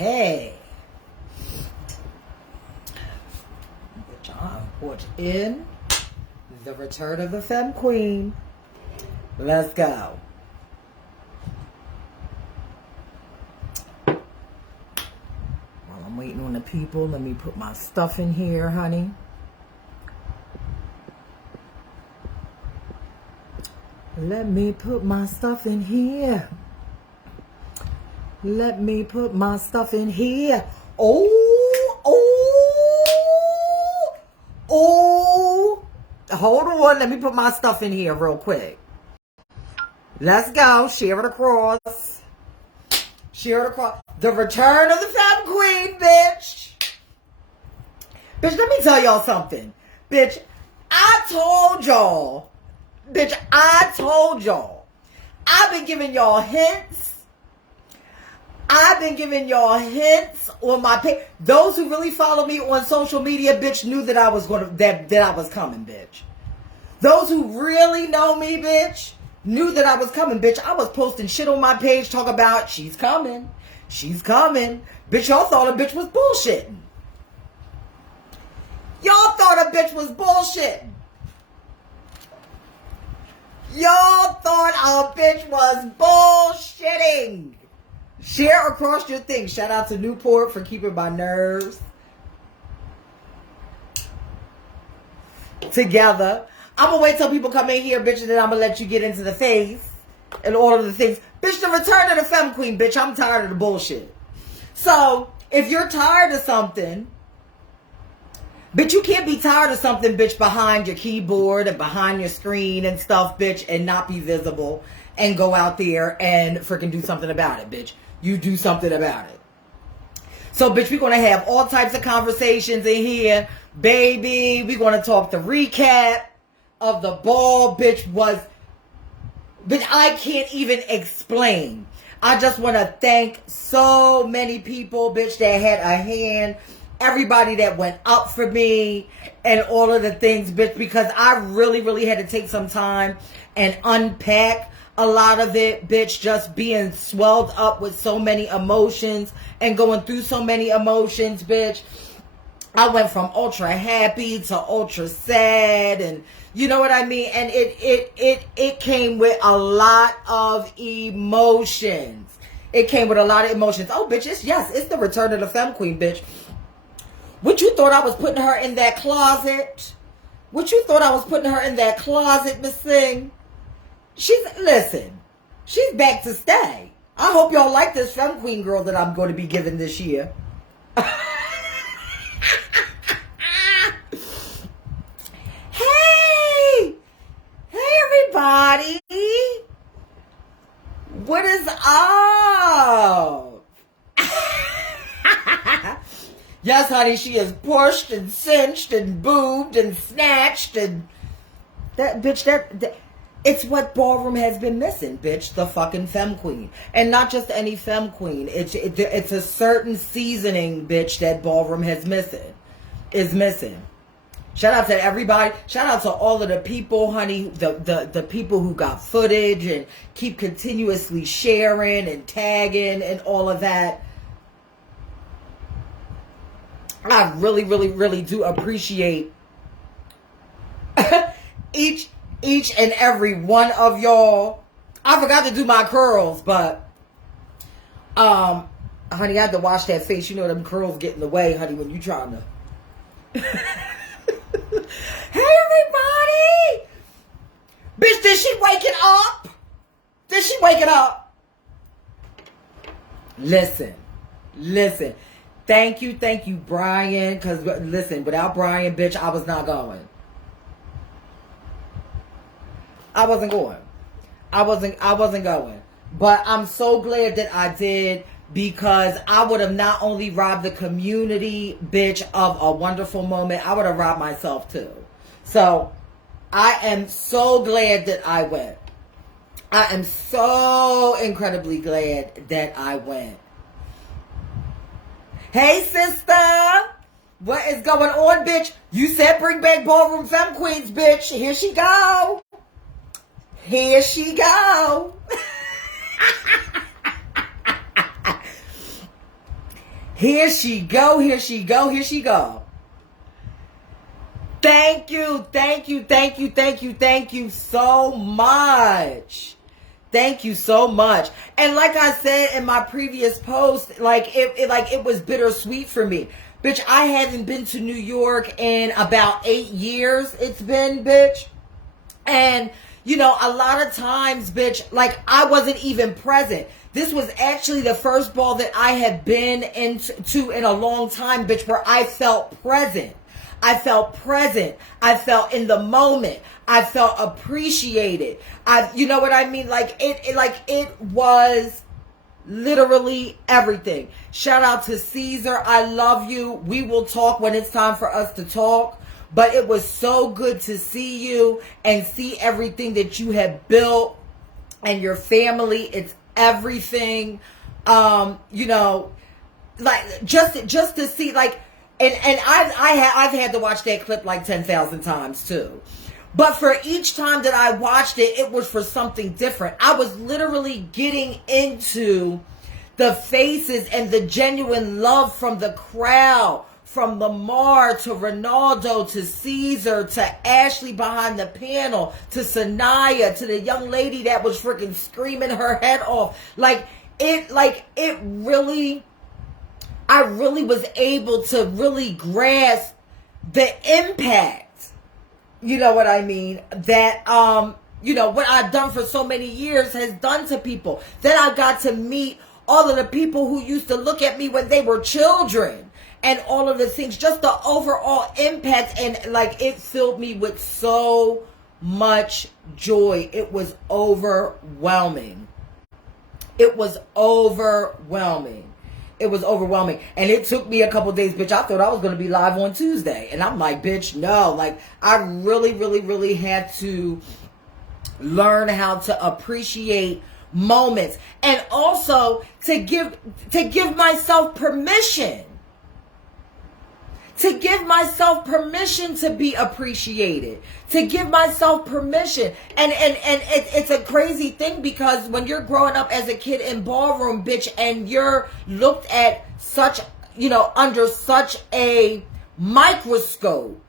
Okay. Which I put in the Return of the Femme Queen. Let's go. While I'm waiting on the people, let me put my stuff in here, honey. Let me put my stuff in here. Let me put my stuff in here. Oh. Hold on. Let me put my stuff in here real quick. Let's go. Share it across. Share it across. The Return of the Femme Queen, bitch. Bitch, let me tell y'all something. Bitch, I told y'all. Bitch, I told y'all. I've been giving y'all hints. I've been giving y'all hints on my page. Those who really follow me on social media, bitch, knew that I was that I was coming, bitch. Those who really know me, bitch, knew that I was coming, bitch. I was posting shit on my page, talk about she's coming. She's coming. Bitch, y'all thought a bitch was bullshitting. Y'all thought a bitch was bullshitting. Y'all thought a bitch was bullshitting. Share across your thing. Shout out to Newport for keeping my nerves together. I'm gonna wait till people come in here, bitch, and then I'm gonna let you get into the face and all of the things. Bitch, the Return of the Femme Queen, bitch. I'm tired of the bullshit. So, if you're tired of something, bitch, you can't be tired of something, bitch, behind your keyboard and behind your screen and stuff, bitch, and not be visible and go out there and freaking do something about it, bitch. You do something about it. So, bitch, we're going to have all types of conversations in here. Baby, we're going to talk the recap of the ball, bitch, bitch, I can't even explain. I just want to thank so many people, bitch, that had a hand. Everybody that went up for me and all of the things, bitch, because I really, really had to take some time and unpack a lot of it, bitch, just being swelled up with so many emotions and going through so many emotions, bitch. I went from ultra happy to ultra sad, and you know what I mean? And it came with a lot of emotions. It came with a lot of emotions. Oh, bitch, it's the Return of the Femme Queen, bitch. What you thought I was putting her in that closet? What you thought I was putting her in that closet, Miss Thing? Listen, she's back to stay. I hope y'all like this Femme Queen girl that I'm going to be giving this year. Hey everybody. What is up? Yes, honey, she is pushed and cinched and boobed and snatched and that bitch, that it's what ballroom has been missing, bitch. The fucking Femme Queen. And not just any Femme Queen. It's a certain seasoning, bitch, that ballroom is missing. Shout out to everybody. Shout out to all of the people, honey. The people who got footage and keep continuously sharing and tagging and all of that. I really, really, really do appreciate each and every one of y'all. I forgot to do my curls, but honey, I had to wash that face. You know them curls get in the way, honey, when you trying to. Hey everybody! Bitch, did she wake it up? Did she wake it up? Listen. Thank you, Brian. Because, listen, without Brian, bitch, I was not going. I wasn't going. But I'm so glad that I did, because I would have not only robbed the community, bitch, of a wonderful moment, I would have robbed myself too. So I am so glad that I went. I am so incredibly glad that I went. Hey, sister. What is going on, bitch? You said bring back Ballroom Femme Queens, bitch. Here she go. Here she go, here she go, here she go. Thank you, thank you, thank you, thank you, thank you so much. Thank you so much. And like I said in my previous post, it was bittersweet for me. Bitch, I haven't been to New York in about 8 years. It's been, bitch. And, you know, a lot of times, bitch, like I wasn't even present. This was actually the first ball that I had been into in a long time, bitch, where I felt present. I felt present. I felt in the moment. I felt appreciated. You know what I mean? It was literally everything. Shout out to Caesar. I love you. We will talk when it's time for us to talk. But it was so good to see you and see everything that you have built and your family. It's everything. You know, like just to see, like, and I've had to watch that clip like 10,000 times too. But for each time that I watched it, it was for something different. I was literally getting into the faces and the genuine love from the crowd, from Lamar to Ronaldo to Caesar to Ashley behind the panel to Sanaya to the young lady that was freaking screaming her head off. I really was able to really grasp the impact. You know what I mean? That, you know, what I've done for so many years has done to people. Then I got to meet all of the people who used to look at me when they were children and all of the things, just the overall impact. And like, it filled me with so much joy. It was overwhelming. It was overwhelming. It was overwhelming. And it took me a couple days, bitch. I thought I was going to be live on Tuesday. And I'm like, bitch, no. Like, I really, really, really had to learn how to appreciate moments. And also to give myself permission. To give myself permission to be appreciated. To give myself permission. And it's a crazy thing, because when you're growing up as a kid in ballroom, bitch, and you're looked at such, you know, under such a microscope.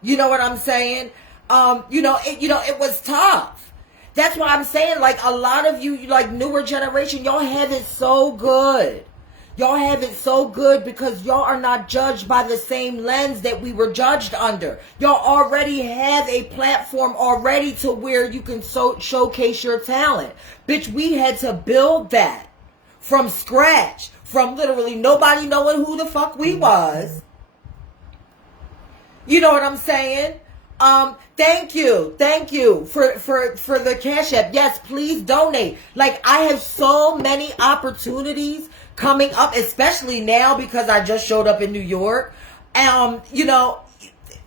You know what I'm saying? It was tough. That's why I'm saying, like, a lot of you, like, newer generation, y'all have it so good. Y'all have it so good because y'all are not judged by the same lens that we were judged under. Y'all already have a platform already to where you can showcase your talent. Bitch, we had to build that from scratch, from literally nobody knowing who the fuck we was. You know what I'm saying? Thank you for the Cashapp. Yes, please donate. Like, I have so many opportunities coming up, especially now because I just showed up in New York. You know,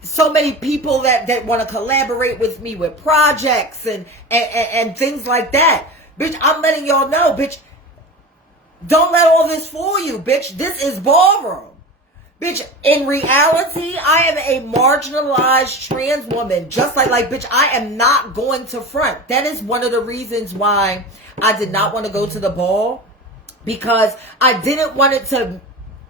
so many people that want to collaborate with me with projects and things like that. Bitch, I'm letting y'all know, bitch, don't let all this fool you, bitch. This is ballroom. Bitch, in reality, I am a marginalized trans woman. Just like, bitch, I am not going to front. That is one of the reasons why I did not want to go to the ball. Because I didn't want it to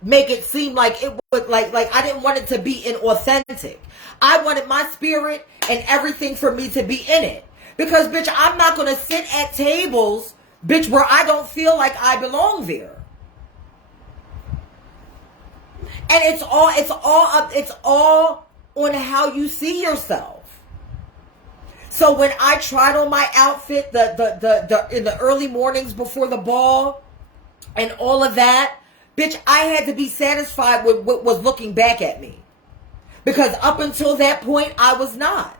make it seem like it would, like I didn't want it to be inauthentic. I wanted my spirit and everything for me to be in it. Because, bitch, I'm not going to sit at tables, bitch, where I don't feel like I belong there. And it's all on how you see yourself. So when I tried on my outfit in the early mornings before the ball and all of that, bitch, I had to be satisfied with what was looking back at me. Because up until that point, I was not.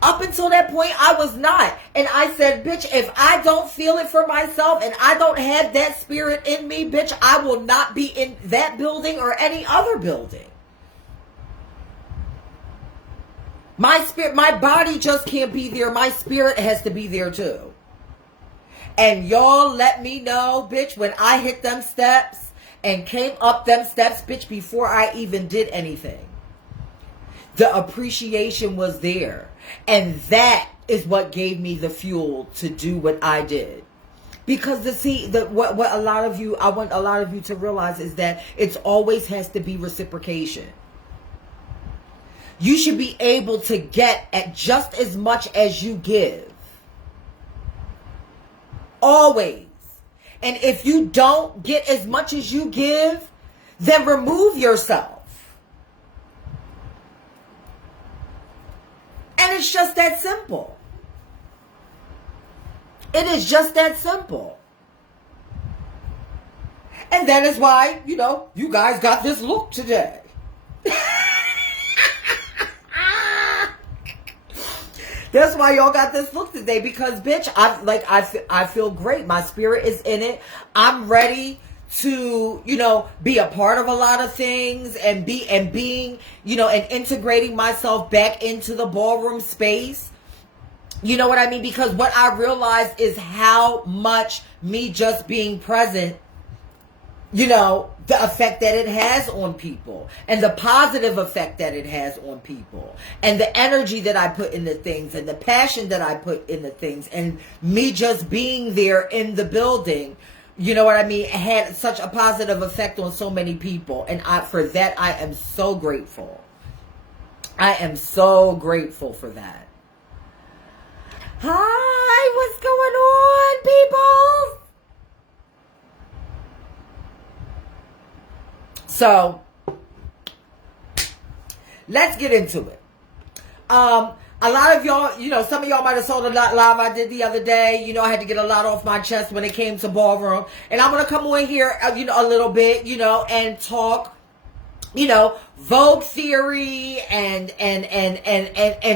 Up until that point, I was not. And I said, bitch, if I don't feel it for myself and I don't have that spirit in me, bitch, I will not be in that building or any other building. My spirit, my body just can't be there. My spirit has to be there too. And y'all let me know, bitch, when I hit them steps and came up them steps, bitch, before I even did anything. The appreciation was there. And that is what gave me the fuel to do what I did. Because what a lot of you, I want a lot of you to realize is that it's always has to be reciprocation. You should be able to get at just as much as you give. Always. And if you don't get as much as you give, then remove yourself. And it's just that simple. It is just that simple. And that is why, you know, you guys got this look today. That's why y'all got this look today, because bitch, I feel great. My spirit is in it. I'm ready to, you know, be a part of a lot of things and being, you know, and integrating myself back into the ballroom space. You know what I mean? Because what I realized is how much me just being present, you know, the effect that it has on people and the positive effect that it has on people and the energy that I put in the things and the passion that I put in the things and me just being there in the building, you know what I mean, had such a positive effect on so many people. And for that, I am so grateful. I am so grateful for that. Hi, what's going on, people? So, let's get into it. A lot of y'all, you know, some of y'all might have saw the live I did the other day. You know, I had to get a lot off my chest when it came to ballroom. And I'm going to come on here, you know, a little bit, you know, and talk, you know, vogue theory and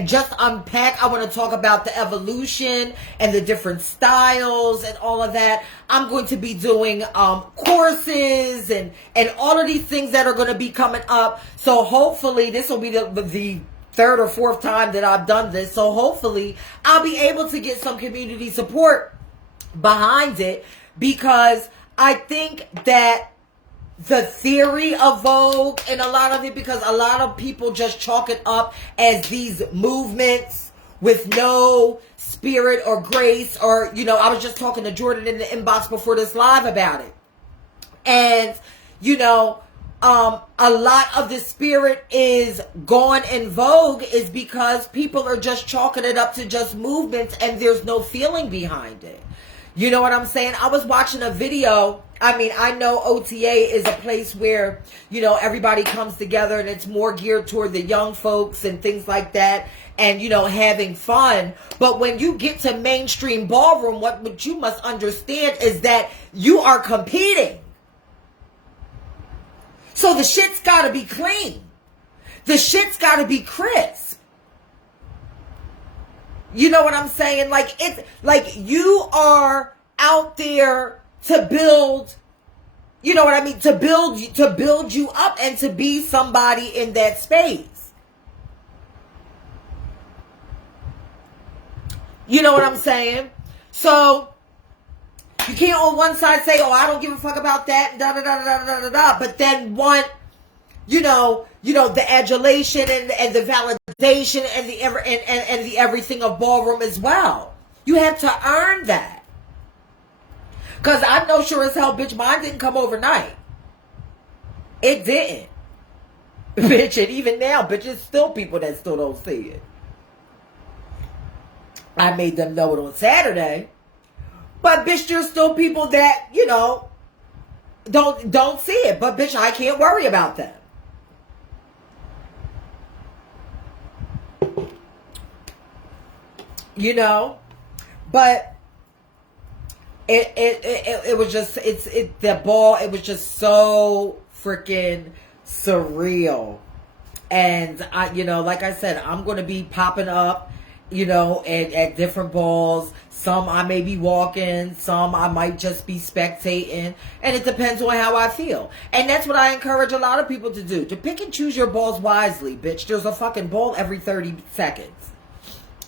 just unpack. I want to talk about the evolution and the different styles and all of that. I'm going to be doing courses and all of these things that are going to be coming up. So hopefully this will be the third or fourth time that I've done this. So hopefully I'll be able to get some community support behind it, because I think that the theory of vogue and a lot of it, because a lot of people just chalk it up as these movements with no spirit or grace, or, you know, I was just talking to Jordan in the inbox before this live about it. And, you know, a lot of the spirit is gone in vogue is because people are just chalking it up to just movements and there's no feeling behind it. You know what I'm saying? I was watching a video. I mean, I know OTA is a place where, you know, everybody comes together and it's more geared toward the young folks and things like that and, you know, having fun. But when you get to mainstream ballroom, what you must understand is that you are competing. So the shit's got to be clean. The shit's got to be crisp. You know what I'm saying? Like, it's like you are out there to build, you know what I mean? To build you up and to be somebody in that space. You know what I'm saying? So you can't on one side say, oh, I don't give a fuck about that, da da da da da da da, but then want, you know, the adulation and the validation and the everything of ballroom as well. You have to earn that. Because I know sure as hell, bitch, mine didn't come overnight. It didn't. Bitch, and even now, bitch, it's still people that still don't see it. I made them know it on Saturday. But, bitch, there's still people that, you know, don't see it. But, bitch, I can't worry about them. You know? But it was just, the ball, it was just so freaking surreal. And I, you know, like I said, I'm going to be popping up, you know, at different balls. Some I may be walking, some I might just be spectating, and it depends on how I feel. And that's what I encourage a lot of people to do, to pick and choose your balls wisely, bitch. There's a fucking ball every 30 seconds.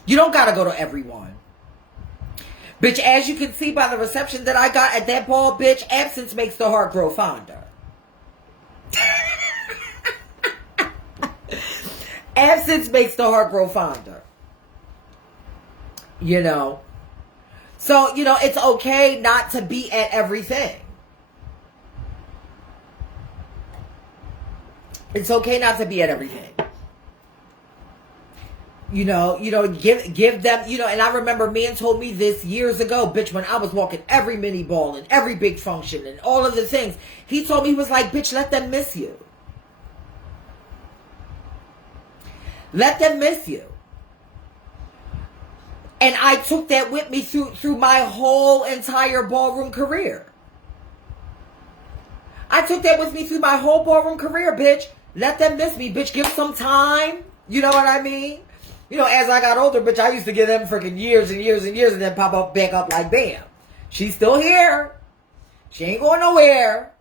You don't gotta go to every one. Bitch, as you can see by the reception that I got at that ball, bitch, absence makes the heart grow fonder. Absence makes the heart grow fonder. You know. So, you know, it's okay not to be at everything. It's okay not to be at everything. You know, give them, you know, and I remember man told me this years ago, bitch, when I was walking every mini ball and every big function and all of the things. He told me, he was like, bitch, let them miss you. Let them miss you. And I took that with me through my whole entire ballroom career. I took that with me through my whole ballroom career, bitch. Let them miss me, bitch. Give some time. You know what I mean? You know, as I got older, bitch, I used to give them freaking years and years and years and then pop up back up like bam. She's still here. She ain't going nowhere.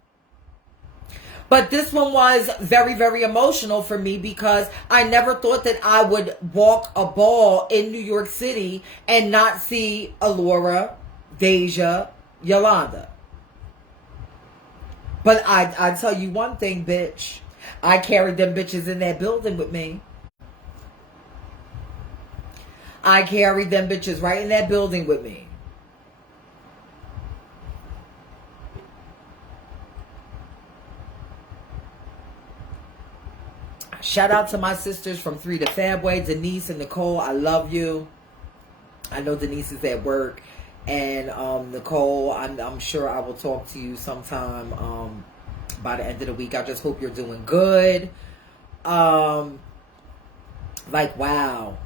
But this one was very, very emotional for me because I never thought that I would walk a ball in New York City and not see Alora, Deja, Yolanda. But I tell you one thing, bitch. I carried them bitches in that building with me. I carried them bitches right in that building with me. Shout out to my sisters from 3 to Fabway, Denise and Nicole. I love you. I know Denise is at work. And Nicole, I'm sure I will talk to you sometime by the end of the week. I just hope you're doing good. Like, wow.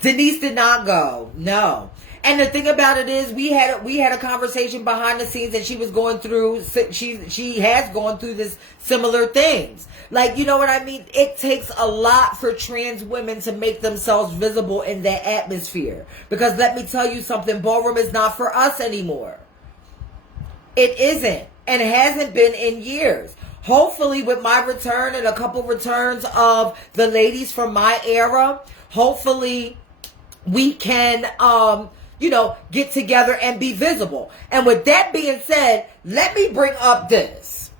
Denise did not go. No. And the thing about it is we had a conversation behind the scenes and she was going through, she has gone through this similar things. Like, you know what I mean? It takes a lot for trans women to make themselves visible in that atmosphere. Because let me tell you something, ballroom is not for us anymore. It isn't and hasn't been in years. Hopefully with my return and a couple returns of the ladies from my era, hopefully we can, you know, get together and be visible. And with that being said, let me bring up this.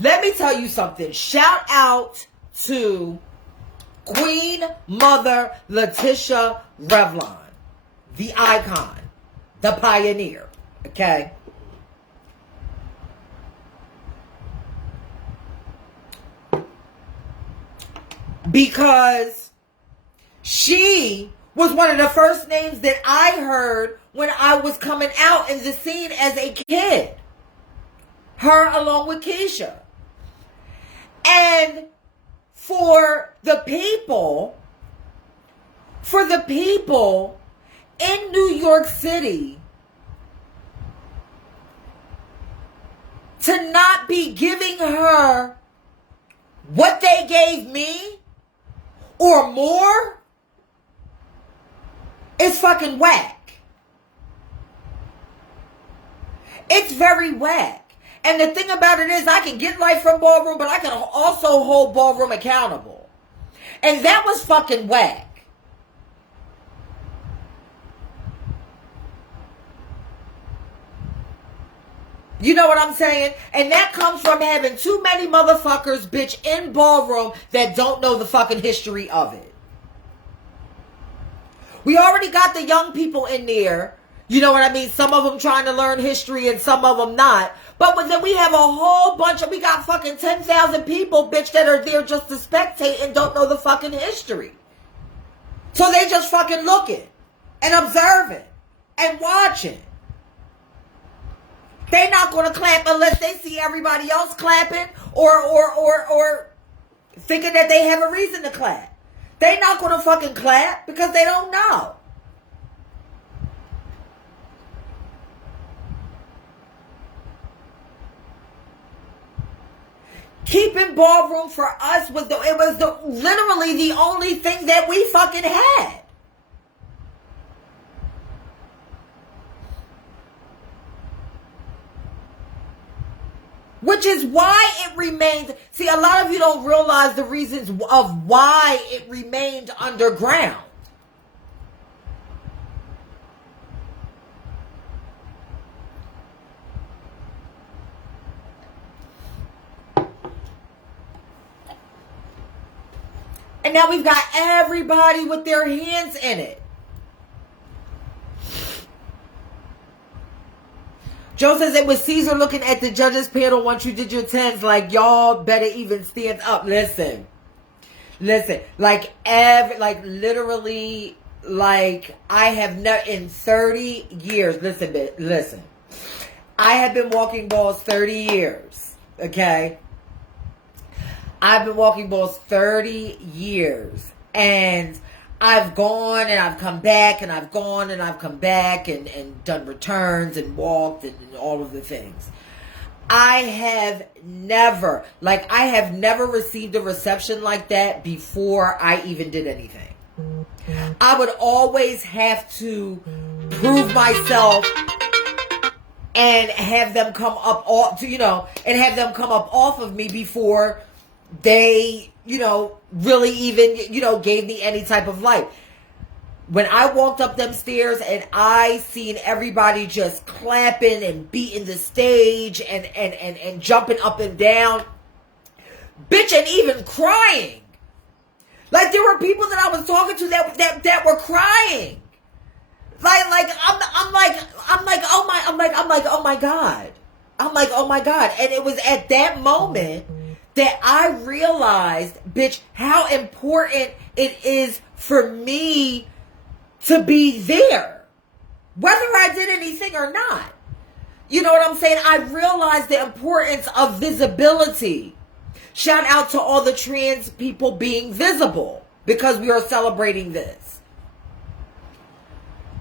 Let me tell you something. Shout out to Queen Mother Letitia Revlon, the icon, the pioneer. Okay? Because she was one of the first names that I heard when I was coming out in the scene as a kid. Her along with Keisha. And for the people in New York City to not be giving her what they gave me or more, it's fucking whack. It's very whack. And the thing about it is I can get life from ballroom, but I can also hold ballroom accountable. And that was fucking whack. You know what I'm saying? And that comes from having too many motherfuckers, bitch, in ballroom that don't know the fucking history of it. We already got the young people in there. You know what I mean? Some of them trying to learn history and some of them not. But then we have a whole bunch of, we got fucking 10,000 people, bitch, that are there just to spectate and don't know the fucking history. So they just fucking looking and observing and watching. They not going to clap unless they see everybody else clapping or thinking that they have a reason to clap. They not going to fucking clap because they don't know. Keeping ballroom for us was literally the only thing that we fucking had. Which is why it remained. See, a lot of you don't realize the reasons of why it remained underground. And now we've got everybody with their hands in it. Joe says it was Caesar looking at the judges panel once you did your 10s like, y'all better even stand up. Listen, like literally, like I have never in 30 years. Listen. I have been walking balls 30 years. Okay, I've been walking balls 30 years, and I've gone and I've come back and I've gone and I've come back and done returns and walked and all of the things. I have never received a reception like that before I even did anything. I would always have to prove myself and have them come up off of me before they, really even, gave me any type of life. When I walked up them stairs and I seen everybody just clapping and beating the stage and jumping up and down, bitch, and even crying. Like there were people that I was talking to that were crying. I'm like, oh my God. And it was at that moment that I realized, bitch, how important it is for me to be there, whether I did anything or not. You know what I'm saying? I realized the importance of visibility. Shout out to all the trans people being visible because we are celebrating this.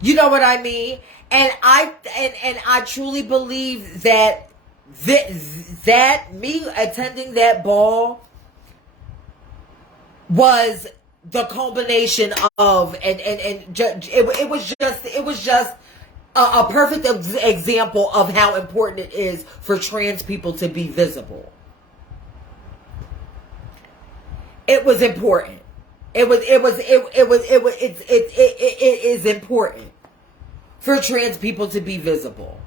You know what I mean? And I truly believe that me attending that ball was the culmination of it was just a perfect example of how important it is for trans people to be visible. It was important. It is important for trans people to be visible.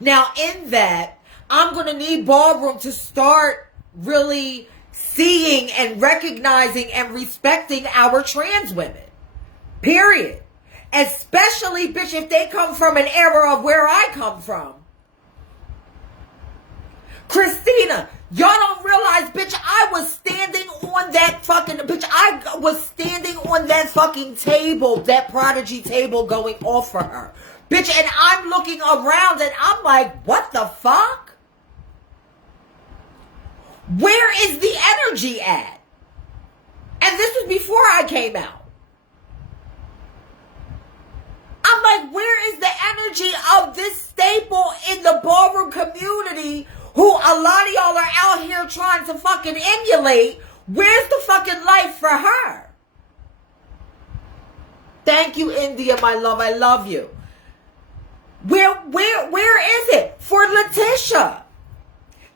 Now, in that, I'm going to need Ballroom to start really seeing and recognizing and respecting our trans women. Period. Especially, bitch, if they come from an era of where I come from. Christina, y'all don't realize, bitch, I was standing on that fucking table, that Prodigy table going off for her. Bitch, and I'm looking around and I'm like, what the fuck? Where is the energy at? And this was before I came out. I'm like, where is the energy of this staple in the ballroom community who a lot of y'all are out here trying to fucking emulate? Where's the fucking life for her? Thank you, India, my love. I love you. Where is it for Letitia?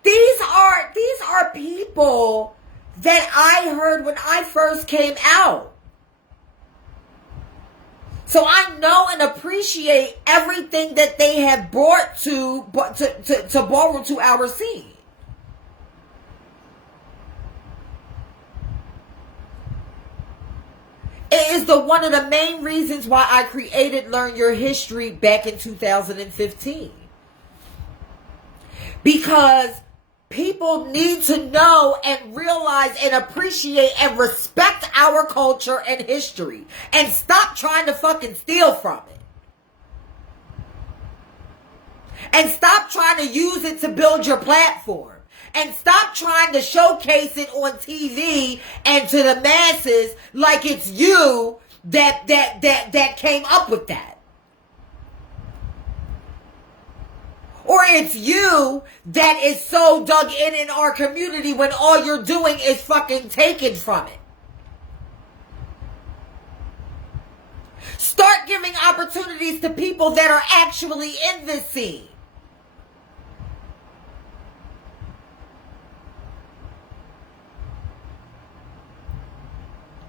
These are people that I heard when I first came out. So I know and appreciate everything that they have brought to ballroom, to our scene. It is one of the main reasons why I created Learn Your History back in 2015. Because people need to know and realize and appreciate and respect our culture and history. And stop trying to fucking steal from it. And stop trying to use it to build your platform. And stop trying to showcase it on TV and to the masses like it's you that came up with that. Or it's you that is so dug in our community when all you're doing is fucking taking from it. Start giving opportunities to people that are actually in this scene.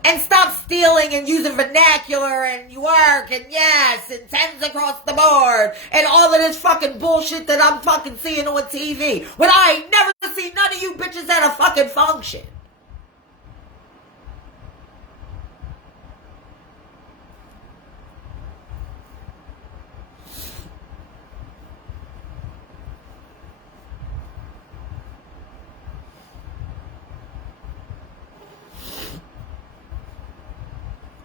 And stop stealing and using vernacular and you work and yes and 10s across the board and all of this fucking bullshit that I'm fucking seeing on TV. When I ain't never seen none of you bitches at a fucking function.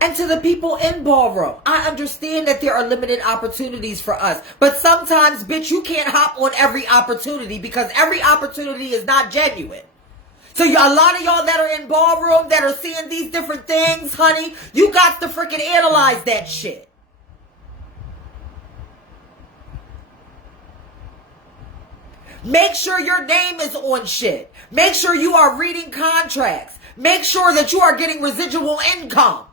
And to the people in ballroom, I understand that there are limited opportunities for us. But sometimes, bitch, you can't hop on every opportunity because every opportunity is not genuine. So a lot of y'all that are in ballroom that are seeing these different things, honey, you got to freaking analyze that shit. Make sure your name is on shit. Make sure you are reading contracts. Make sure that you are getting residual income.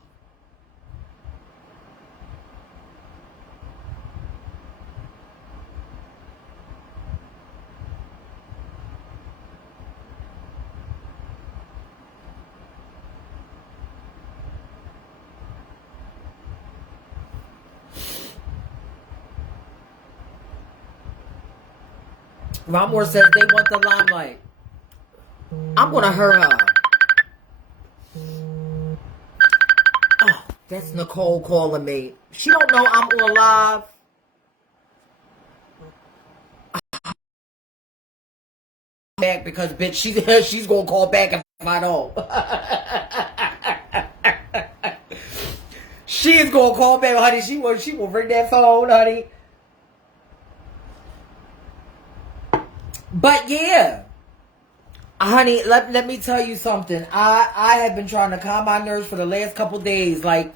Ramor says they want the limelight. I'm gonna hurt her. Oh, that's Nicole calling me. She don't know I'm on live. Back because bitch, she's gonna call back if I don't. She's gonna call back, honey. She will ring that phone, honey. But yeah, honey, let me tell you something. I have been trying to calm my nerves for the last couple days. Like,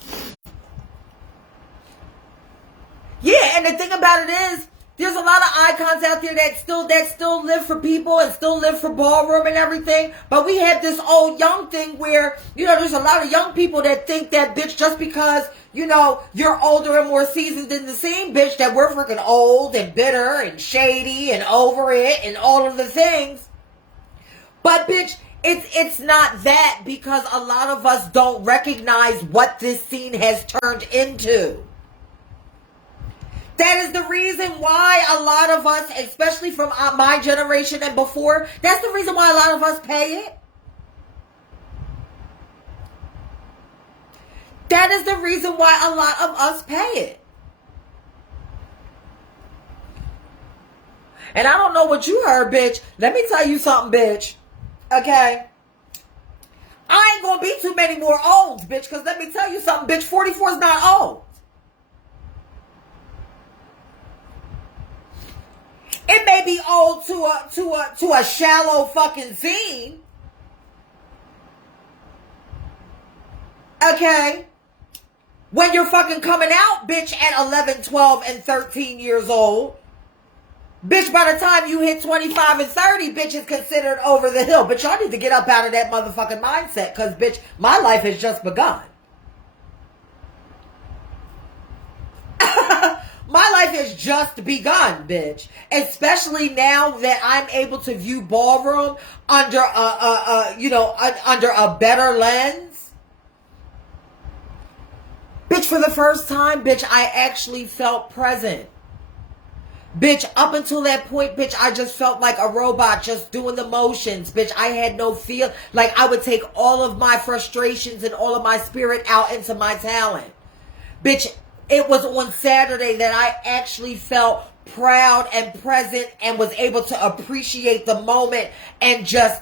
yeah, and the thing about it is, there's a lot of icons out there that still live for people and still live for ballroom and everything. But we have this old young thing where, you know, there's a lot of young people that think that, bitch, just because, you know, you're older and more seasoned than the same bitch, that we're freaking old and bitter and shady and over it and all of the things. But, bitch, it's not that, because a lot of us don't recognize what this scene has turned into. That is the reason why a lot of us, especially from my generation and before, that's the reason why a lot of us pay it. That is the reason why a lot of us pay it. And I don't know what you heard, bitch. Let me tell you something, bitch. Okay? I ain't gonna be too many more olds, bitch, because let me tell you something, bitch. 44 is not old. It may be old to a shallow fucking scene. Okay? When you're fucking coming out, bitch, at 11, 12, and 13 years old. Bitch, by the time you hit 25 and 30, bitch, is considered over the hill. But y'all need to get up out of that motherfucking mindset, because, bitch, my life has just begun. My life has just begun, bitch. Especially now that I'm able to view ballroom under under a better lens. Bitch, for the first time, bitch, I actually felt present. Bitch, up until that point, bitch, I just felt like a robot just doing the motions. Bitch, I had no feel. Like I would take all of my frustrations and all of my spirit out into my talent. Bitch, it was on Saturday that I actually felt proud and present and was able to appreciate the moment and just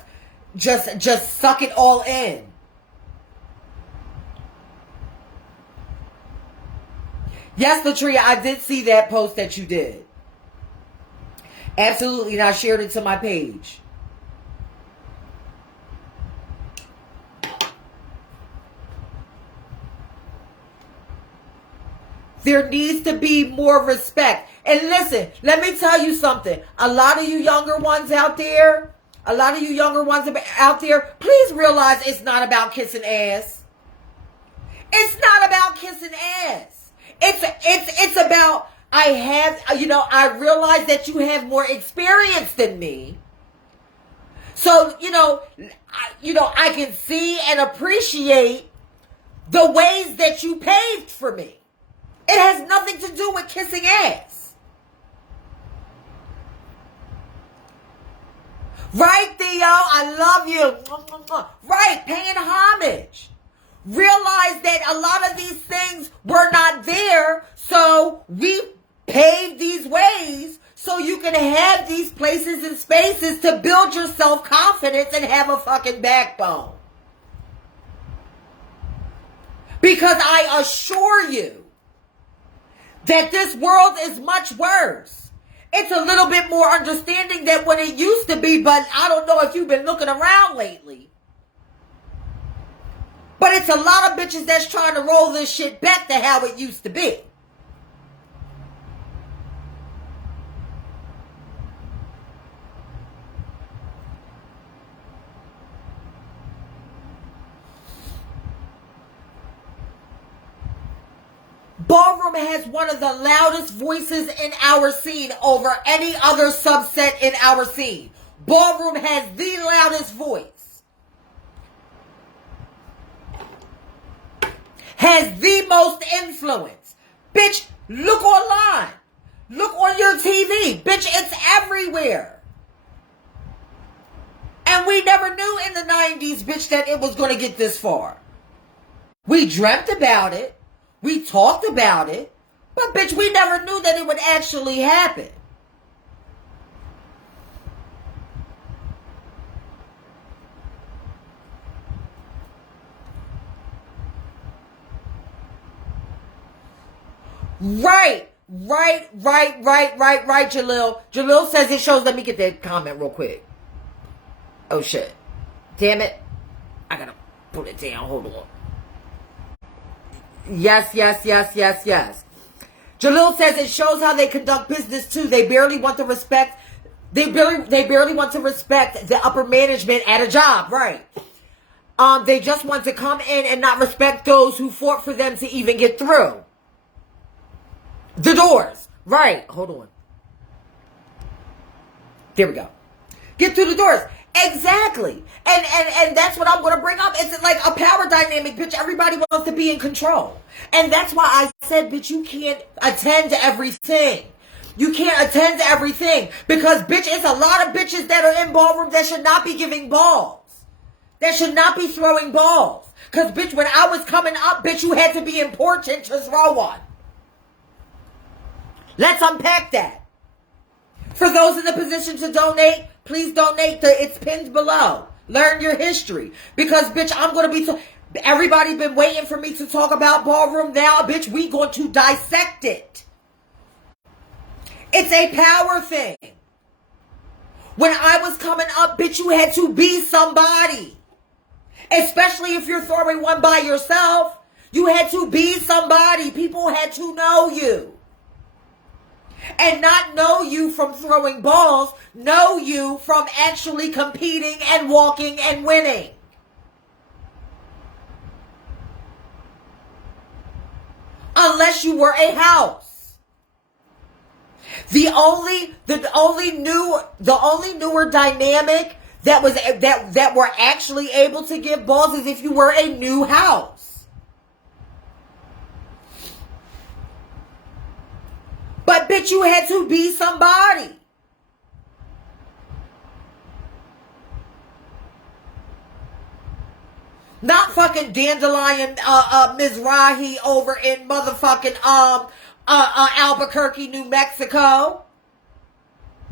suck it all in. Yes, Latria, I did see that post that you did. Absolutely, and I shared it to my page. There needs to be more respect. And listen, let me tell you something. A lot of you younger ones out there, please realize it's not about kissing ass. It's not about kissing ass. It's about, I realize that you have more experience than me. So, I can see and appreciate the ways that you paved for me. It has nothing to do with kissing ass. Right, Theo? I love you. Right, paying homage. Realize that a lot of these things were not there, so we paved these ways so you can have these places and spaces to build your self-confidence and have a fucking backbone. Because I assure you that this world is much worse. It's a little bit more understanding than what it used to be, but I don't know if you've been looking around lately. But it's a lot of bitches that's trying to roll this shit back to how it used to be. Ballroom has one of the loudest voices in our scene over any other subset in our scene. Ballroom has the loudest voice. Has the most influence. Bitch, look online. Look on your TV. Bitch, it's everywhere. And we never knew in the 90s, bitch, that it was going to get this far. We dreamt about it. We talked about it, but bitch, we never knew that it would actually happen. Right, Jalil. Jalil says it shows, let me get that comment real quick. Oh shit. Damn it. I gotta put it down, hold on. Yes. Jalil says it shows how they conduct business too. They barely want to respect. They barely want to respect the upper management at a job, right? They just want to come in and not respect those who fought for them to even get through the doors, right? Hold on. There we go. Get through the doors. Exactly. And that's what I'm going to bring up. It's like a power dynamic, bitch. Everybody wants to be in control. And that's why I said, bitch, you can't attend to everything. You can't attend to everything. Because, bitch, it's a lot of bitches that are in ballroom that should not be giving balls. That should not be throwing balls. Because, bitch, when I was coming up, bitch, you had to be important to throw one. Let's unpack that. For those in the position to donate, please donate. It's pinned below. Learn your history. Because, bitch, I'm going to be... Everybody been waiting for me to talk about ballroom. Now, bitch, we going to dissect it. It's a power thing. When I was coming up, bitch, you had to be somebody. Especially if you're throwing one by yourself. You had to be somebody. People had to know you. And not know you from throwing balls, know you from actually competing and walking and winning. Unless you were a house. The only newer dynamic that were actually able to give balls is if you were a new house. But bitch, you had to be somebody. Not fucking Dandelion Mizrahi over in motherfucking Albuquerque, New Mexico.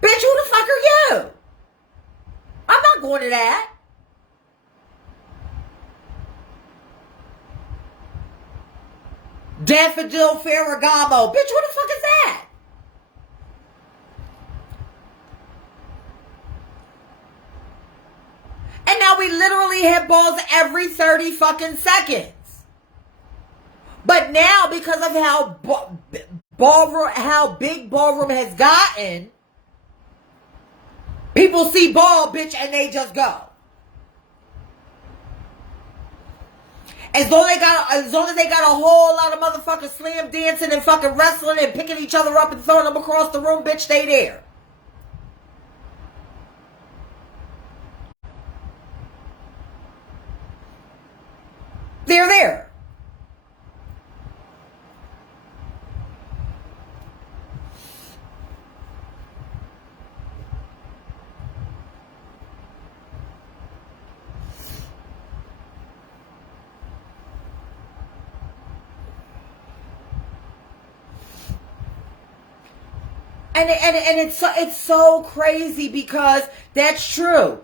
Bitch, who the fuck are you? I'm not going to that. Daffodil Ferragamo. Bitch, who the fuck is that? And now we literally have balls every 30 fucking seconds. But now, because of how big ballroom has gotten, people see ball, bitch, and they just go. As long as they got a whole lot of motherfuckers slam dancing and fucking wrestling and picking each other up and throwing them across the room, bitch, they there. They're there. And it's so crazy because that's true.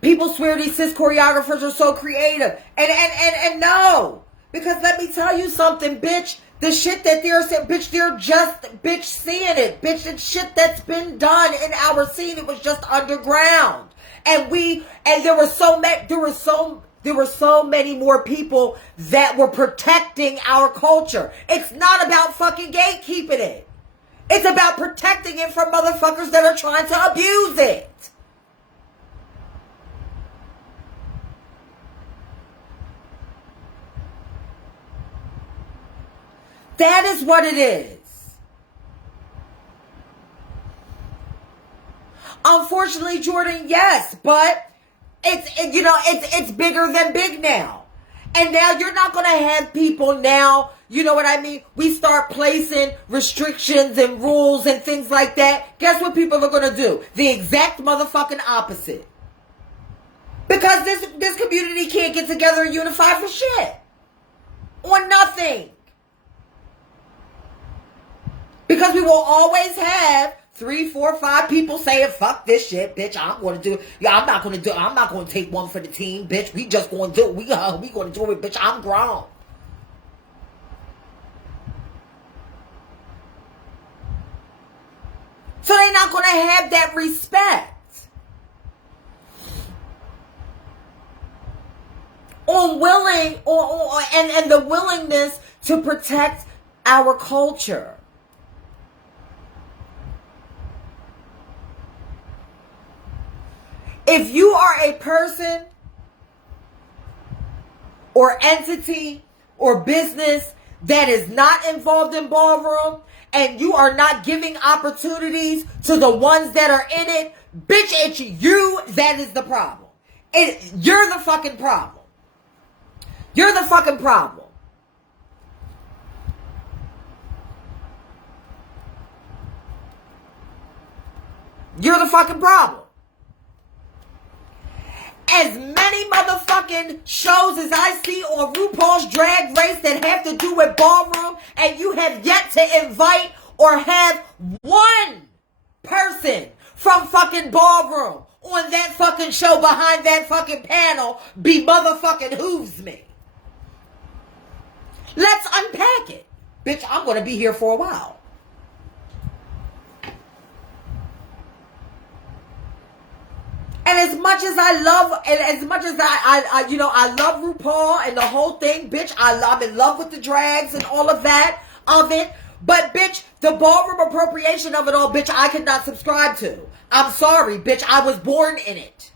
People swear these cis choreographers are so creative. And no. Because let me tell you something, bitch. The shit that they're saying, bitch, they're just, bitch, seeing it. Bitch, it's shit that's been done in our scene. It was just underground. And there were so many more people that were protecting our culture. It's not about fucking gatekeeping it. It's about protecting it from motherfuckers that are trying to abuse it. That is what it is. Unfortunately, Jordan, yes, but it's bigger than big now. And now you're not going to have people now, you know what I mean? We start placing restrictions and rules and things like that. Guess what people are going to do? The exact motherfucking opposite. Because this community can't get together and unify for shit. Or nothing. Because we will always have 3, 4, 5 people saying, fuck this shit, bitch, I'm going to do it. Yeah, I'm not going to take one for the team, bitch. We just going to do it. We going to do it, bitch. I'm grown. So they're not going to have that respect. And the willingness to protect our culture. If you are a person or entity or business that is not involved in ballroom and you are not giving opportunities to the ones that are in it, bitch, it's you that is the problem. You're the fucking problem. You're the fucking problem. You're the fucking problem. As many motherfucking shows as I see on RuPaul's Drag Race that have to do with ballroom, and you have yet to invite or have one person from fucking ballroom on that fucking show behind that fucking panel be motherfucking hooves me. Let's unpack it. Bitch, I'm going to be here for a while. And as much as I love, and as much as I love RuPaul and the whole thing, bitch, I'm in love with the drags and all of that, of it. But, bitch, the ballroom appropriation of it all, bitch, I could not subscribe to. I'm sorry, bitch, I was born in it.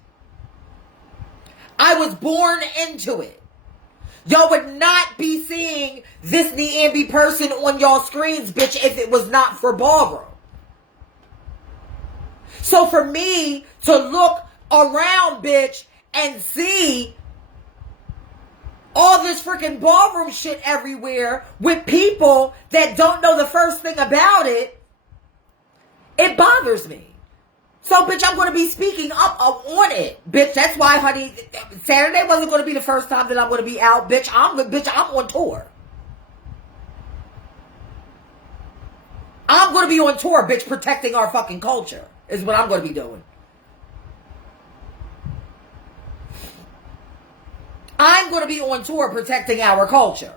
I was born into it. Y'all would not be seeing this Niambi person on y'all screens, bitch, if it was not for ballroom. So for me to look around, bitch, and see all this freaking ballroom shit everywhere with people that don't know the first thing about it, it bothers me. So, bitch, I'm going to be speaking up on it. Bitch, that's why, honey, Saturday wasn't going to be the first time that I'm going to be out. Bitch, I'm on tour. I'm going to be on tour, bitch, protecting our fucking culture is what I'm going to be doing. I'm going to be on tour protecting our culture.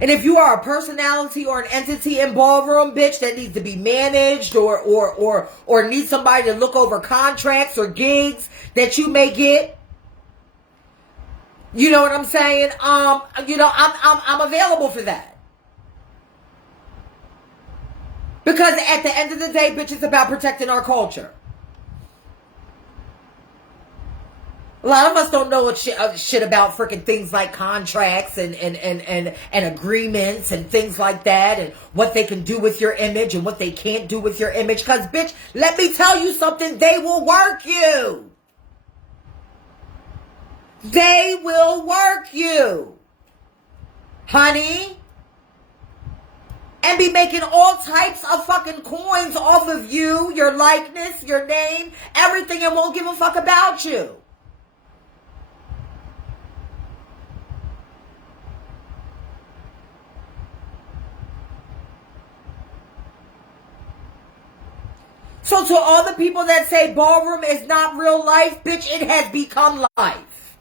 And if you are a personality or an entity in ballroom, bitch, that needs to be managed or needs somebody to look over contracts or gigs that you may get, you know what I'm saying? I'm available for that. Because at the end of the day, bitch, it's about protecting our culture. A lot of us don't know shit about freaking things like contracts and agreements and things like that and what they can do with your image and what they can't do with your image. Because, bitch, let me tell you something. They will work you. They will work you. Honey. And be making all types of fucking coins off of you, your likeness, your name, everything, and won't give a fuck about you. So to all the people that say ballroom is not real life, bitch, it has become life.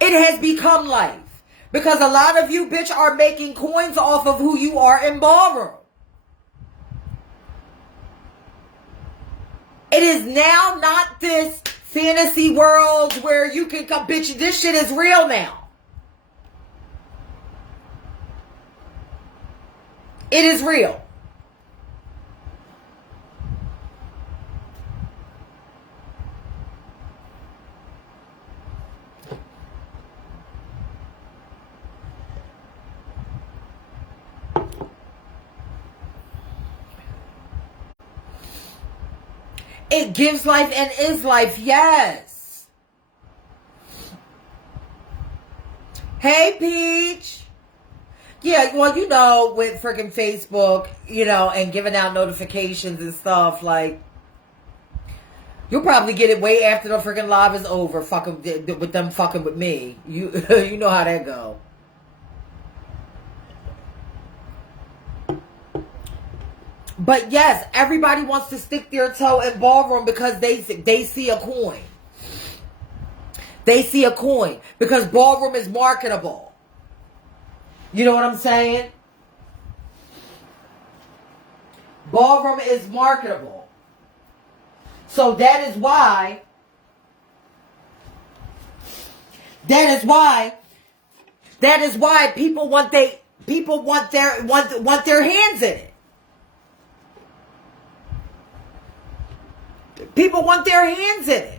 It has become life. Because a lot of you, bitch, are making coins off of who you are in ballroom. It is now not this fantasy world where you can come, bitch, this shit is real now. It is real. It gives life and is life, yes. Hey, Peach. Yeah, well, you know, with freaking Facebook, you know, and giving out notifications and stuff, like, you'll probably get it way after the freaking live is over, fucking with them fucking with me. You know how that go. But yes, everybody wants to stick their toe in ballroom because they see a coin. They see a coin because ballroom is marketable. You know what I'm saying? Ballroom is marketable. So that is why people want their hands in it. People want their hands in it.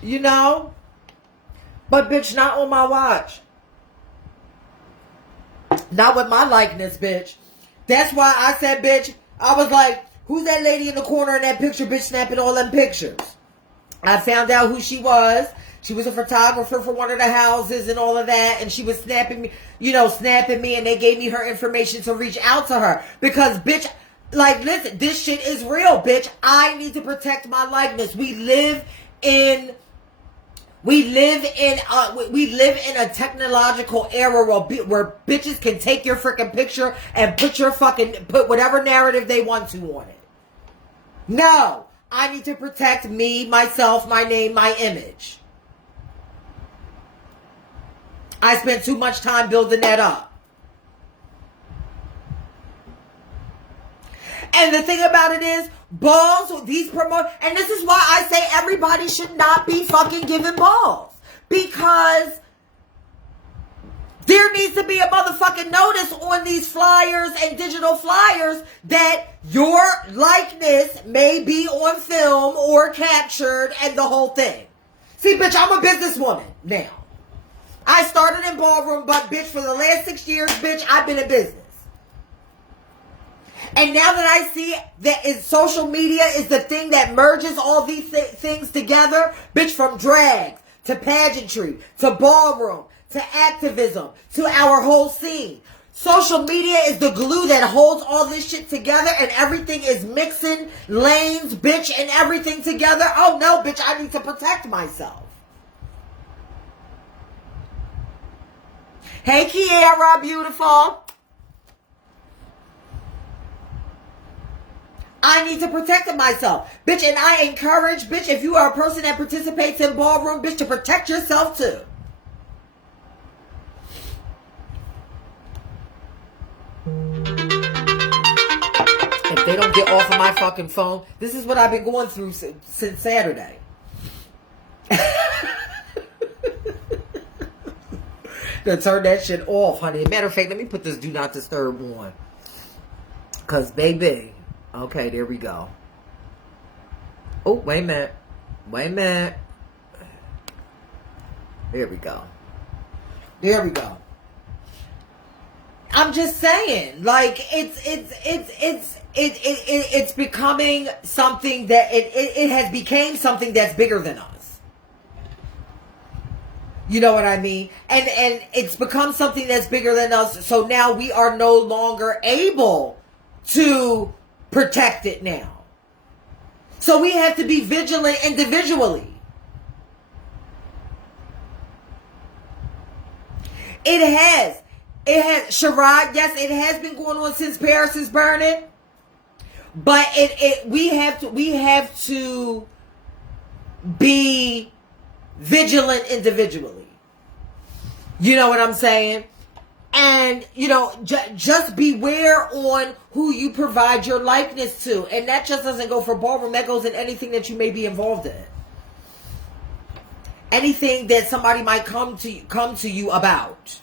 You know? But bitch, not on my watch. Not with my likeness, bitch. That's why I said, bitch, I was like, who's that lady in the corner in that picture, bitch, snapping all them pictures? I found out who she was. She was a photographer for one of the houses and all of that. And she was snapping me, and they gave me her information to reach out to her. Because, bitch, like, listen, this shit is real, bitch. I need to protect my likeness. We live in a technological era where bitches can take your freaking picture and put whatever narrative they want to on it. No, I need to protect me, myself, my name, my image. I spent too much time building that up. And the thing about it is, balls, these and this is why I say everybody should not be fucking giving balls. Because there needs to be a motherfucking notice on these flyers and digital flyers that your likeness may be on film or captured and the whole thing. See, bitch, I'm a businesswoman now. I started in ballroom, but bitch, for the last 6 years, bitch, I've been in business. And now that I see that social media is the thing that merges all these things together, bitch, from drag to pageantry to ballroom to activism to our whole scene. Social media is the glue that holds all this shit together, and everything is mixing lanes, bitch, and everything together. Oh no, bitch, I need to protect myself. Hey, Kiara, beautiful. I need to protect myself. Bitch, and I encourage, bitch, if you are a person that participates in ballroom, bitch, to protect yourself too. If they don't get off of my fucking phone, this is what I've been going through since Saturday. To turn that shit off, honey. Matter of fact, let me put this do not disturb on. Because, baby. Okay, there we go. Oh, wait a minute. Wait a minute. There we go. There we go. I'm just saying, like, it's becoming something that it has became something that's bigger than us. You know what I mean? And it's become something that's bigger than us. So now we are no longer able to protect it now. So we have to be vigilant individually. It has. It has. Sherrod, yes, it has been going on since Paris is burning. But we have to be vigilant individually. You know what I'm saying? And, you know, just beware on who you provide your likeness to. And that just doesn't go for ballroom. That goes in anything that you may be involved in. Anything that somebody might come to you about.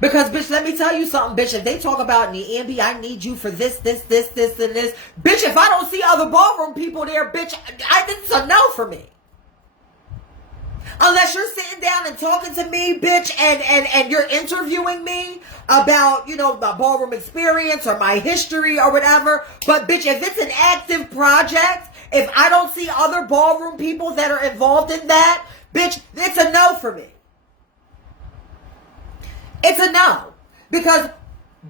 Because, bitch, let me tell you something, bitch. If they talk about Niambi, I need you for this, and this. Bitch, if I don't see other ballroom people there, bitch, it's a no for me. Unless you're sitting down and talking to me, bitch, and you're interviewing me about, you know, my ballroom experience or my history or whatever. But, bitch, if it's an active project, if I don't see other ballroom people that are involved in that, bitch, it's a no for me. It's a no. Because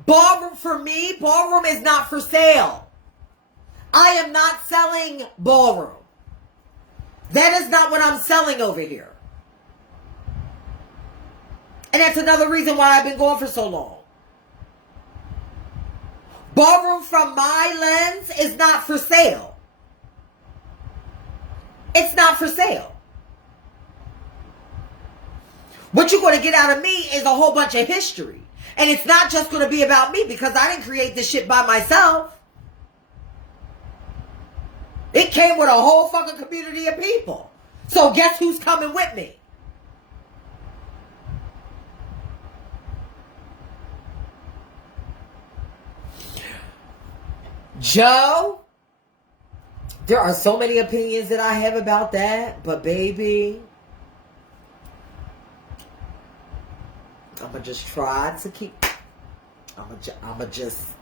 ballroom, for me, ballroom is not for sale. I am not selling ballroom. That is not what I'm selling over here. And that's another reason why I've been going for so long. Ballroom from my lens is not for sale. It's not for sale. What you're going to get out of me is a whole bunch of history. And it's not just going to be about me because I didn't create this shit by myself. It came with a whole fucking community of people. So guess who's coming with me? Joe, there are so many opinions that I have about that, but baby, I'm gonna just try to keep. I'm just.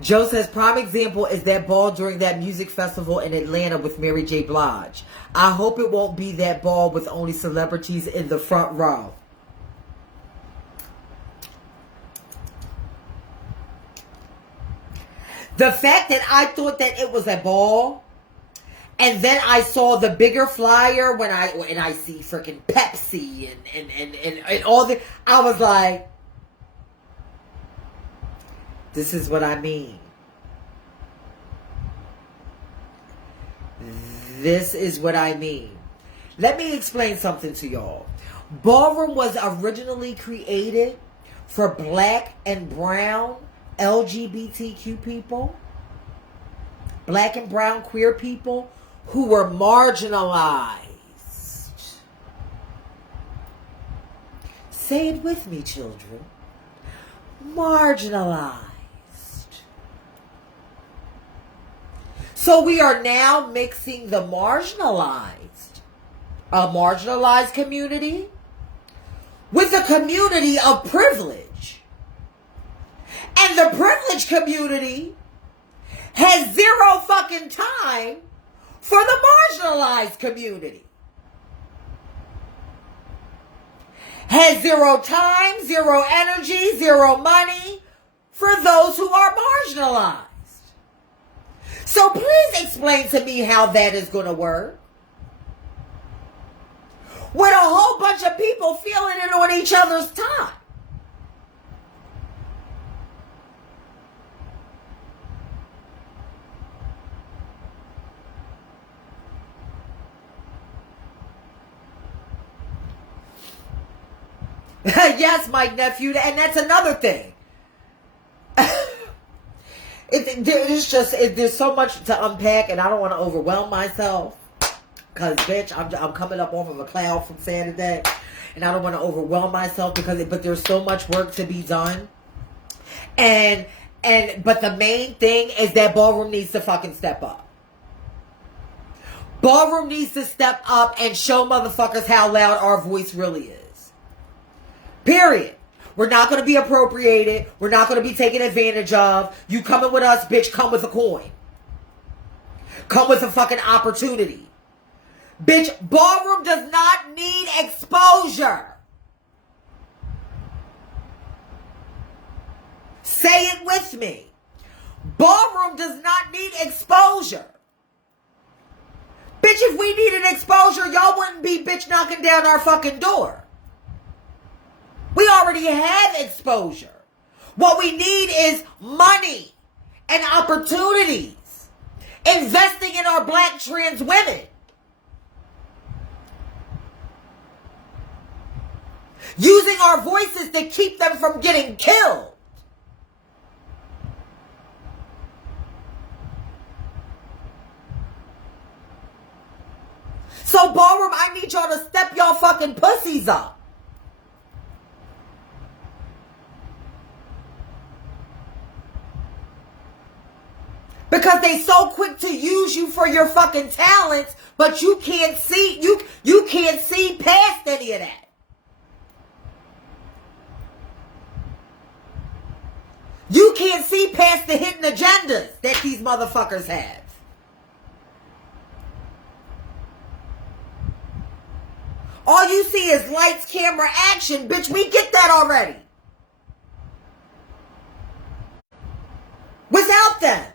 Joe says, prime example is that ball during that music festival in Atlanta with Mary J. Blige. I hope it won't be that ball with only celebrities in the front row. The fact that I thought that it was a ball, and then I saw the bigger flyer when I see freaking Pepsi and all the, I was like, this is what I mean. This is what I mean. Let me explain something to y'all. Ballroom was originally created for black and brown LGBTQ people, black and brown queer people who were marginalized. Say it with me, children. Marginalized. So we are now mixing the marginalized, a marginalized community, with a community of privilege. And the privileged community has zero fucking time for the marginalized community. Has zero time, zero energy, zero money for those who are marginalized. So please explain to me how that is going to work. With a whole bunch of people feeling it on each other's time. Yes, my nephew, and that's another thing. There's so much to unpack, and I don't want to overwhelm myself. Because, bitch, I'm coming up off of a cloud from Saturday, and I don't want to overwhelm myself but there's so much work to be done. But the main thing is that ballroom needs to fucking step up. Ballroom needs to step up and show motherfuckers how loud our voice really is. Period. We're not going to be appropriated. We're not going to be taken advantage of. You coming with us, bitch, come with a coin. Come with a fucking opportunity. Bitch, ballroom does not need exposure. Say it with me. Ballroom does not need exposure. Bitch, if we needed exposure, y'all wouldn't be bitch knocking down our fucking door. We already have exposure. What we need is money and opportunities. Investing in our black trans women. Using our voices to keep them from getting killed. So ballroom, I need y'all to step y'all fucking pussies up. Because they so quick to use you for your fucking talents, but you can't see, you can't see past any of that. You can't see past the hidden agendas that these motherfuckers have. All you see is lights, camera, action. Bitch, we get that already. Without them.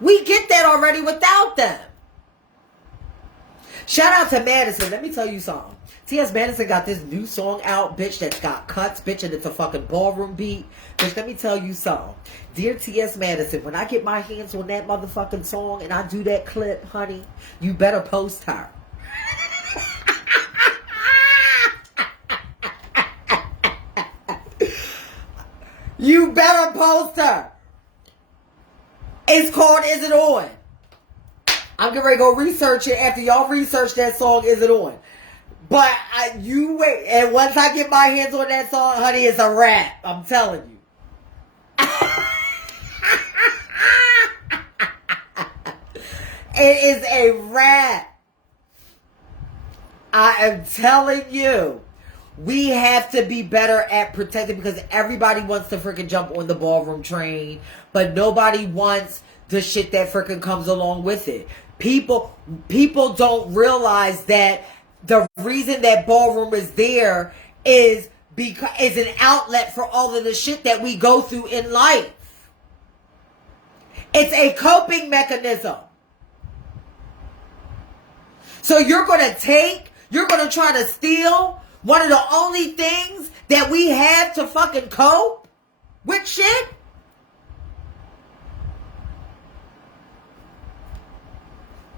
We get that already without them. Shout out to Madison. Let me tell you something. T.S. Madison got this new song out, bitch, that's got cuts, bitch, and it's a fucking ballroom beat. Bitch, let me tell you something. Dear T.S. Madison, when I get my hands on that motherfucking song and I do that clip, honey, you better post her. You better post her. It's called Is It On? I'm getting ready to go research it. After y'all research that song, Is It On? But you wait. And once I get my hands on that song, honey, it's a wrap. I'm telling you. It is a wrap. I am telling you. We have to be better at protecting, because everybody wants to freaking jump on the ballroom train, but nobody wants the shit that freaking comes along with it. People don't realize that the reason that ballroom is there is because it's an outlet for all of the shit that we go through in life. It's a coping mechanism. So you're going to try to steal one of the only things that we have to fucking cope with shit?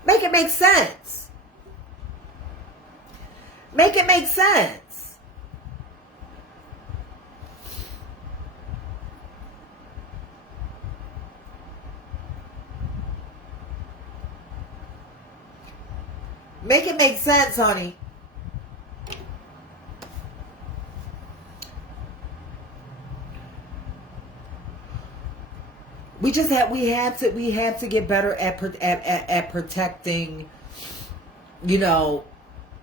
Make it make sense. Make it make sense. Make it make sense, honey. We have to get better at protecting, you know,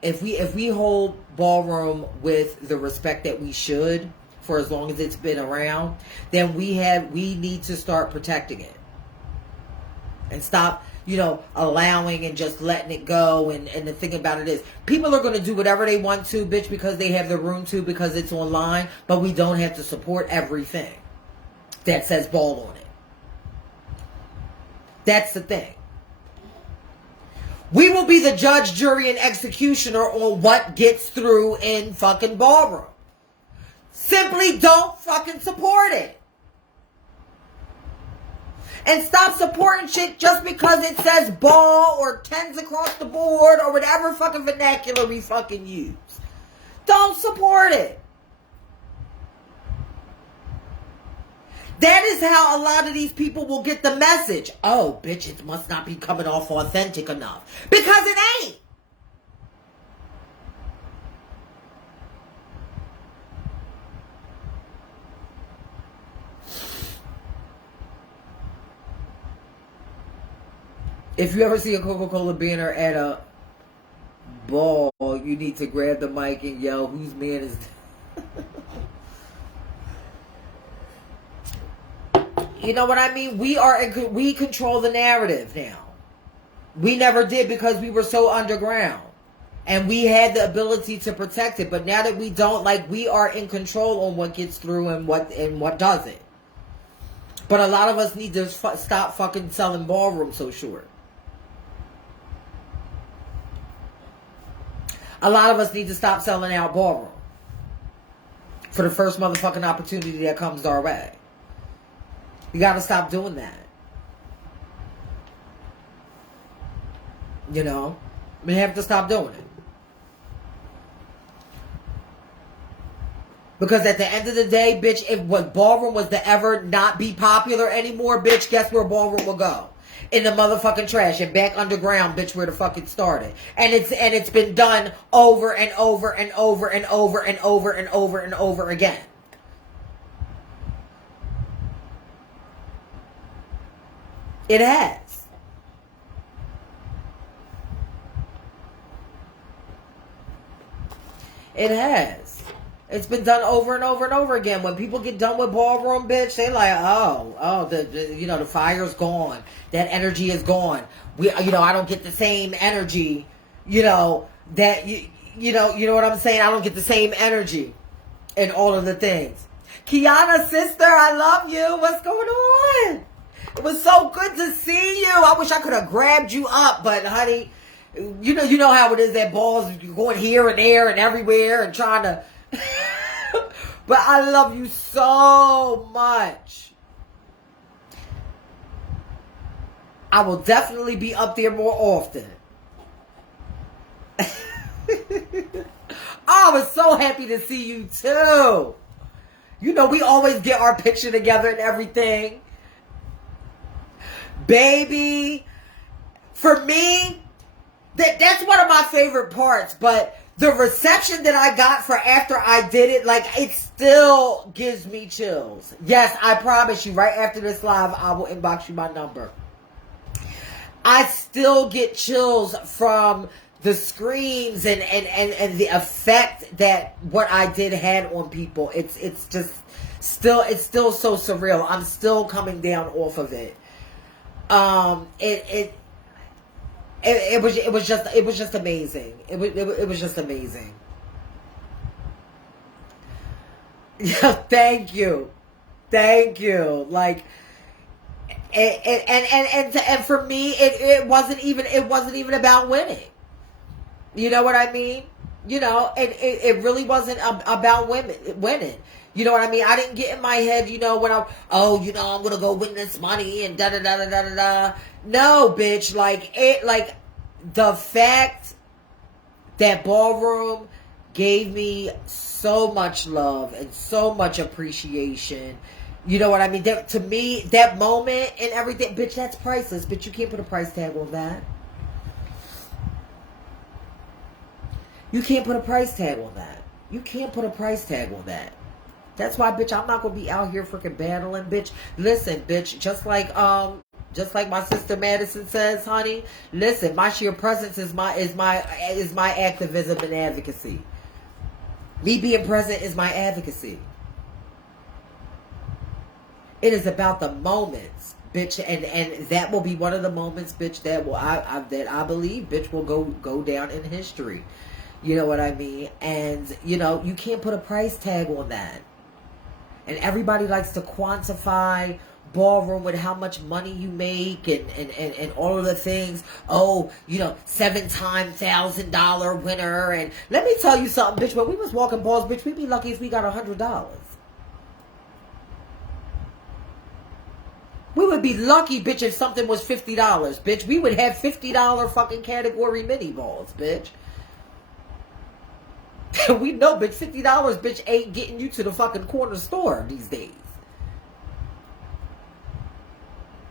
if we hold ballroom with the respect that we should for as long as it's been around, then we need to start protecting it and stop, you know, allowing and just letting it go. And the thing about it is, people are going to do whatever they want to, bitch, because they have the room to, because it's online, but we don't have to support everything that says ball on it. That's the thing. We will be the judge, jury, and executioner on what gets through in fucking ballroom. Simply don't fucking support it. And stop supporting shit just because it says ball or tens across the board or whatever fucking vernacular we fucking use. Don't support it. That is how a lot of these people will get the message. Oh, bitch, it must not be coming off authentic enough. Because it ain't. If you ever see a Coca-Cola banner at a ball, you need to grab the mic and yell, whose man is this? You know what I mean? We control the narrative now. We never did because we were so underground. And we had the ability to protect it. But now that we don't, like, we are in control on what gets through and what doesn't. But a lot of us need to stop fucking selling ballroom so short. A lot of us need to stop selling out ballroom for the first motherfucking opportunity that comes our way. You gotta stop doing that. You know? We have to stop doing it. Because at the end of the day, bitch, if what ballroom was to ever not be popular anymore, bitch, guess where ballroom will go? In the motherfucking trash and back underground, bitch, where the fuck it started. And it's been done over and over and over and over and over and over and over again. It has. It has. It's been done over and over and over again. When people get done with ballroom, bitch, they like, the fire's gone. That energy is gone. I don't get the same energy, that you know what I'm saying? I don't get the same energy and all of the things. Kiana, sister, I love you. What's going on? It was so good to see you. I wish I could have grabbed you up, but honey, you know how it is, that balls going here and there and everywhere and trying to but I love you so much. I will definitely be up there more often. I was so happy to see you too. We always get our picture together and everything. Baby, for me, that's one of my favorite parts, but the reception that I got for after I did it, like, it still gives me chills. Yes, I promise you, right after this live, I will inbox you my number. I still get chills from the screams and the effect that what I did had on people. It's still so surreal. I'm still coming down off of it. It was just amazing. It was just amazing. Yeah, thank you. Like, and for me, it wasn't even about winning. You know what I mean? It really wasn't about winning. You know what I mean? I didn't get in my head, when I'm going to go win this money and da-da-da-da-da-da. No, bitch. Like, the fact that ballroom gave me so much love and so much appreciation. You know what I mean? To me, that moment and everything, bitch, that's priceless. Bitch, you can't put a price tag on that. You can't put a price tag on that. You can't put a price tag on that. That's why, bitch, I'm not gonna be out here freaking battling, bitch. Listen, bitch, just like my sister Madison says, honey. Listen, my sheer presence is my activism and advocacy. Me being present is my advocacy. It is about the moments, bitch, and that will be one of the moments, bitch, that I believe, bitch, will go down in history. You know what I mean? And you can't put a price tag on that. And everybody likes to quantify ballroom with how much money you make and all of the things. Oh, 7-time $1,000 winner. And let me tell you something, bitch. When we was walking balls, bitch, we'd be lucky if we got $100. We would be lucky, bitch, if something was $50, bitch. We would have $50 fucking category mini balls, bitch. We know, bitch, $50, bitch, ain't getting you to the fucking corner store these days.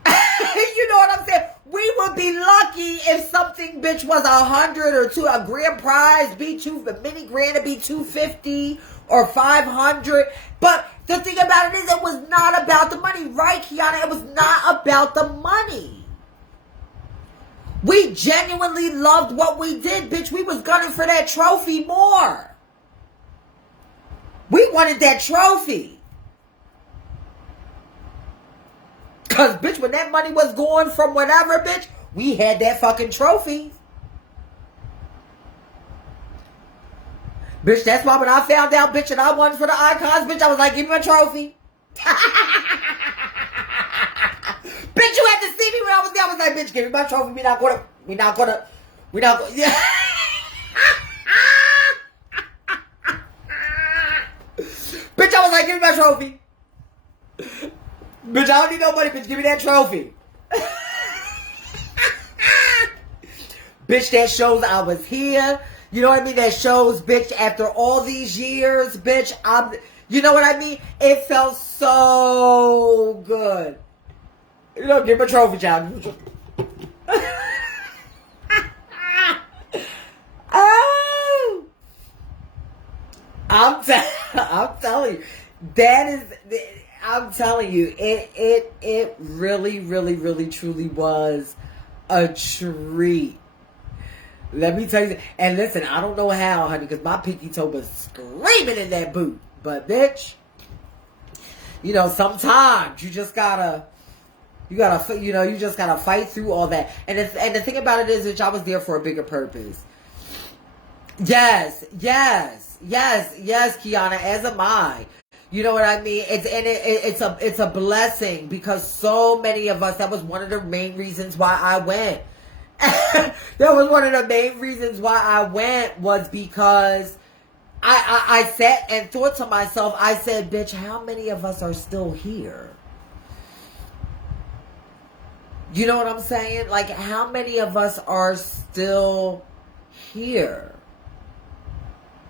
You know what I'm saying? We would be lucky if something, bitch, was 100 or a grand prize, a mini grand to be $250 or $500. But the thing about it is, it was not about the money, right, Kiana? It was not about the money. We genuinely loved what we did, bitch. We was gunning for that trophy more. We wanted that trophy. Because, bitch, when that money was going from whatever, bitch, we had that fucking trophy. Bitch, that's why when I found out, bitch, and I won for the icons, bitch, I was like, give me my trophy. Bitch, you had to see me when I was there. I was like, bitch, give me my trophy. We not gonna, yeah. Bitch, I was like, give me my trophy. Bitch, I don't need no money, bitch, give me that trophy. Bitch, that shows I was here. You know what I mean? That shows, bitch, after all these years, bitch, you know what I mean? It felt so good. You know, give me a trophy, child. Oh, I'm telling you, I'm telling you, it really, really, really, truly was a treat. Let me tell you, and listen, I don't know how, honey, because my pinky toe was screaming in that boot. But bitch, you know, sometimes you just gotta fight through all that. And the thing about it is that I was there for a bigger purpose. Yes, Kiana, as am I. You know what I mean? It's a blessing because so many of us, that was one of the main reasons why I went. That was one of the main reasons why I went, was because I sat and thought to myself, I said, bitch, how many of us are still here? You know what I'm saying? Like, how many of us are still here?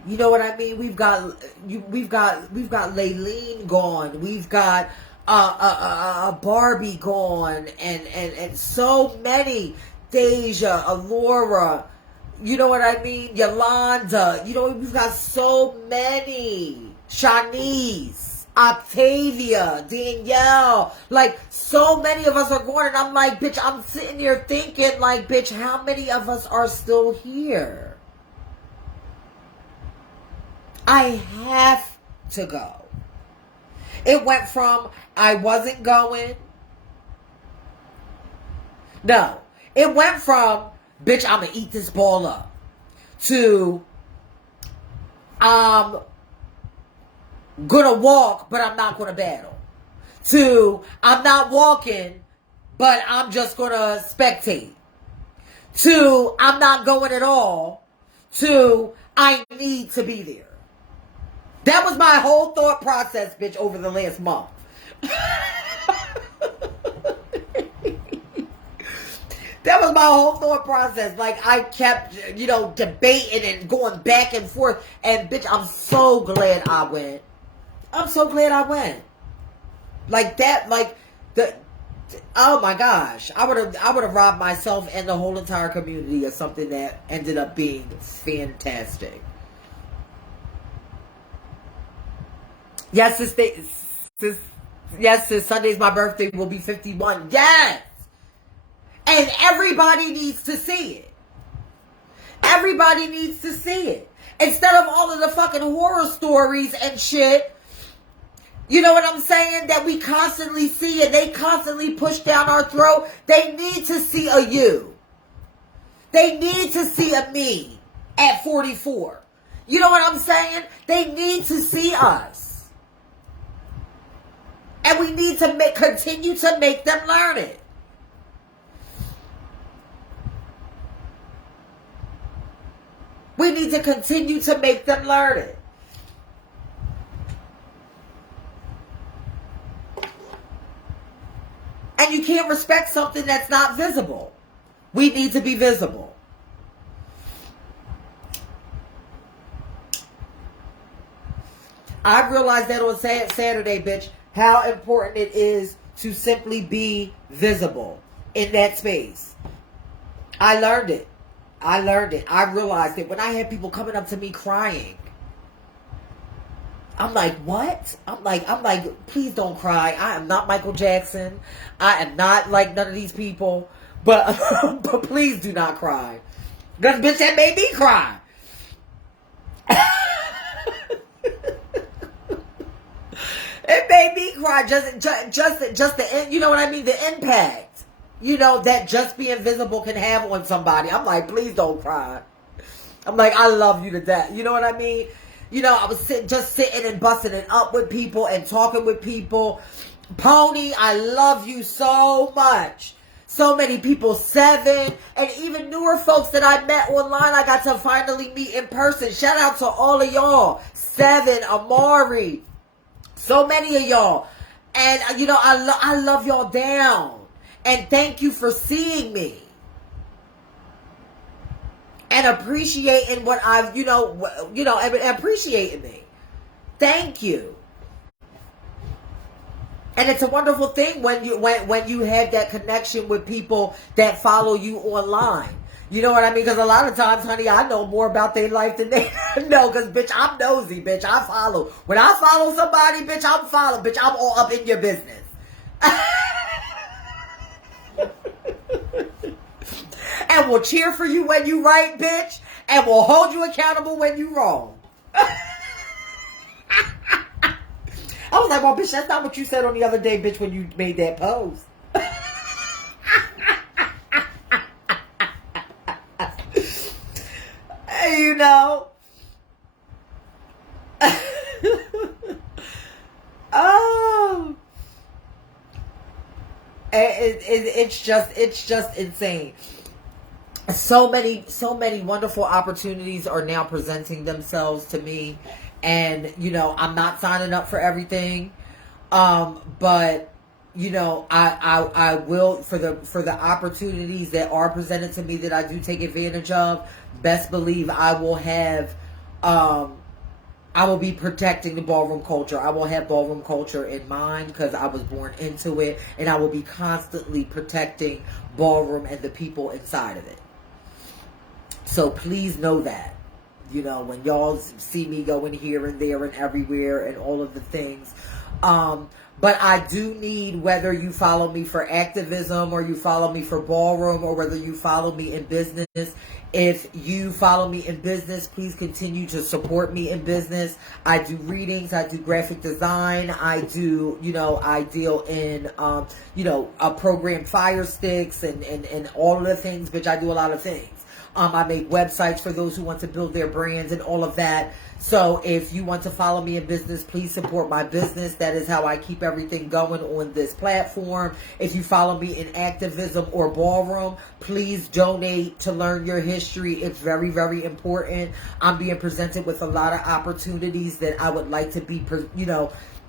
You know what I mean? We've got Layleen gone. We've got Barbie gone, and so many. Deja, Alora, you know what I mean? Yolanda, you know, we've got so many. Shanice, Octavia, Danielle, like, so many of us are going, and I'm like, bitch, I'm sitting here thinking, like, bitch, how many of us are still here? I have to go. It went from, I wasn't going. No. It went from, bitch, I'm going to eat this ball up, to, I'm going to walk, but I'm not going to battle, to, I'm not walking, but I'm just going to spectate, to, I'm not going at all, to, I need to be there. That was my whole thought process, bitch, over the last month. That was my whole thought process. Like, I kept, you know, debating and going back and forth. And, bitch, I'm so glad I went. I'm so glad I went. Like, that, like, oh, my gosh. I would have robbed myself and the whole entire community of something that ended up being fantastic. Yes, this Sunday's my birthday. Will be 51. Yes! And everybody needs to see it. Everybody needs to see it. Instead of all of the fucking horror stories and shit, you know what I'm saying, that we constantly see and they constantly push down our throat. They need to see a you. They need to see a me at 44. You know what I'm saying? They need to see us. And we need to continue to make them learn it. We need to continue to make them learn it. And you can't respect something that's not visible. We need to be visible. I realized that on Saturday, bitch, how important it is to simply be visible in that space. I learned it. I realized it when I had people coming up to me crying. I'm like, what? I'm like, please don't cry. I am not Michael Jackson. I am not like none of these people. But, but please do not cry. Because, bitch, that made me cry. It made me cry. Just the, you know what I mean? The impact, you know, that just being visible can have on somebody. I'm like, please don't cry. I'm like, I love you to death. You know what I mean? You know, I was just sitting and busting it up with people and talking with people. Pony, I love you so much. So many people, 7, and even newer folks that I met online, I got to finally meet in person. Shout out to all of y'all. 7, Amari, so many of y'all. And, you know, I love y'all down. And thank you for seeing me. And appreciating what I've, and appreciating me. Thank you. And it's a wonderful thing when you have that connection with people that follow you online. You know what I mean? Because a lot of times, honey, I know more about their life than they know. Because, bitch, I'm nosy, bitch. I follow. When I follow somebody, bitch, I'm follow. Bitch, I'm all up in your business. And we'll cheer for you when you right, bitch. And we'll hold you accountable when you wrong. I was like, well, bitch, that's not what you said on the other day, bitch, when you made that pose. You know. Oh. It's just insane. So many wonderful opportunities are now presenting themselves to me. And, you know, I'm not signing up for everything. But, you know, I will, for the opportunities that are presented to me that I do take advantage of, best believe I will have, I will be protecting the ballroom culture. I will have ballroom culture in mind because I was born into it. And I will be constantly protecting ballroom and the people inside of it. So please know that. You know, when y'all see me going here and there and everywhere and all of the things. But I do need, whether you follow me for activism or you follow me for ballroom or whether you follow me in business. If you follow me in business, please continue to support me in business. I do readings. I do graphic design. I do, I deal in, a program fire sticks and all of the things, which I do a lot of things. I make websites for those who want to build their brands and all of that. So if you want to follow me in business, please support my business. That is how I keep everything going on this platform. If you follow me in activism or ballroom, please donate to Learn Your History. It's very, very important. I'm being presented with a lot of opportunities that I would like to be,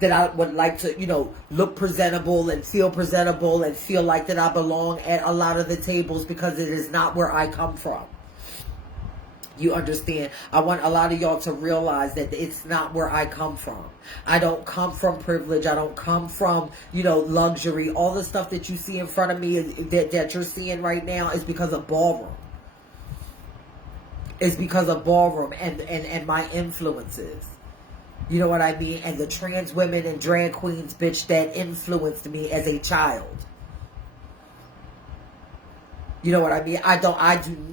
that I would like to, look presentable and feel like that I belong at a lot of the tables because it is not where I come from. You understand? I want a lot of y'all to realize that it's not where I come from. I don't come from privilege. I don't come from, luxury. All the stuff that you see in front of me that you're seeing right now is because of ballroom. It's because of ballroom and my influences. You know what I mean? And the trans women and drag queens, bitch, that influenced me as a child. You know what I mean? I do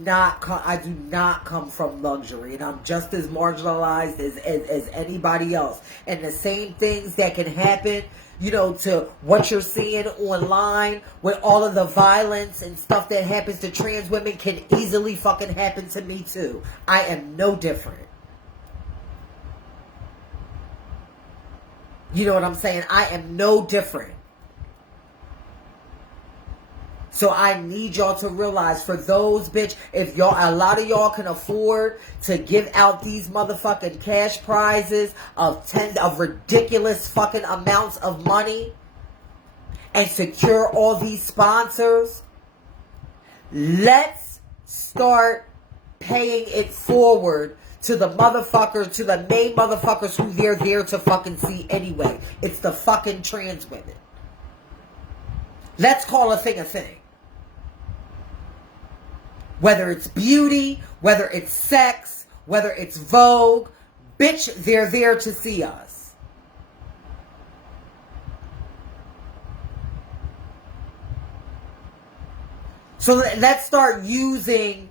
not come from luxury, and I'm just as marginalized as anybody else. And the same things that can happen, to what you're seeing online with all of the violence and stuff that happens to trans women can easily fucking happen to me too. I am no different. You know what I'm saying? I am no different. So I need y'all to realize, for those, bitch, if a lot of y'all can afford to give out these motherfucking cash prizes of ridiculous fucking amounts of money and secure all these sponsors, let's start paying it forward to the main motherfuckers who they're there to fucking see anyway. It's the fucking trans women. Let's call a thing a thing. Whether it's beauty, whether it's sex, whether it's vogue, bitch, they're there to see us. So let's start using,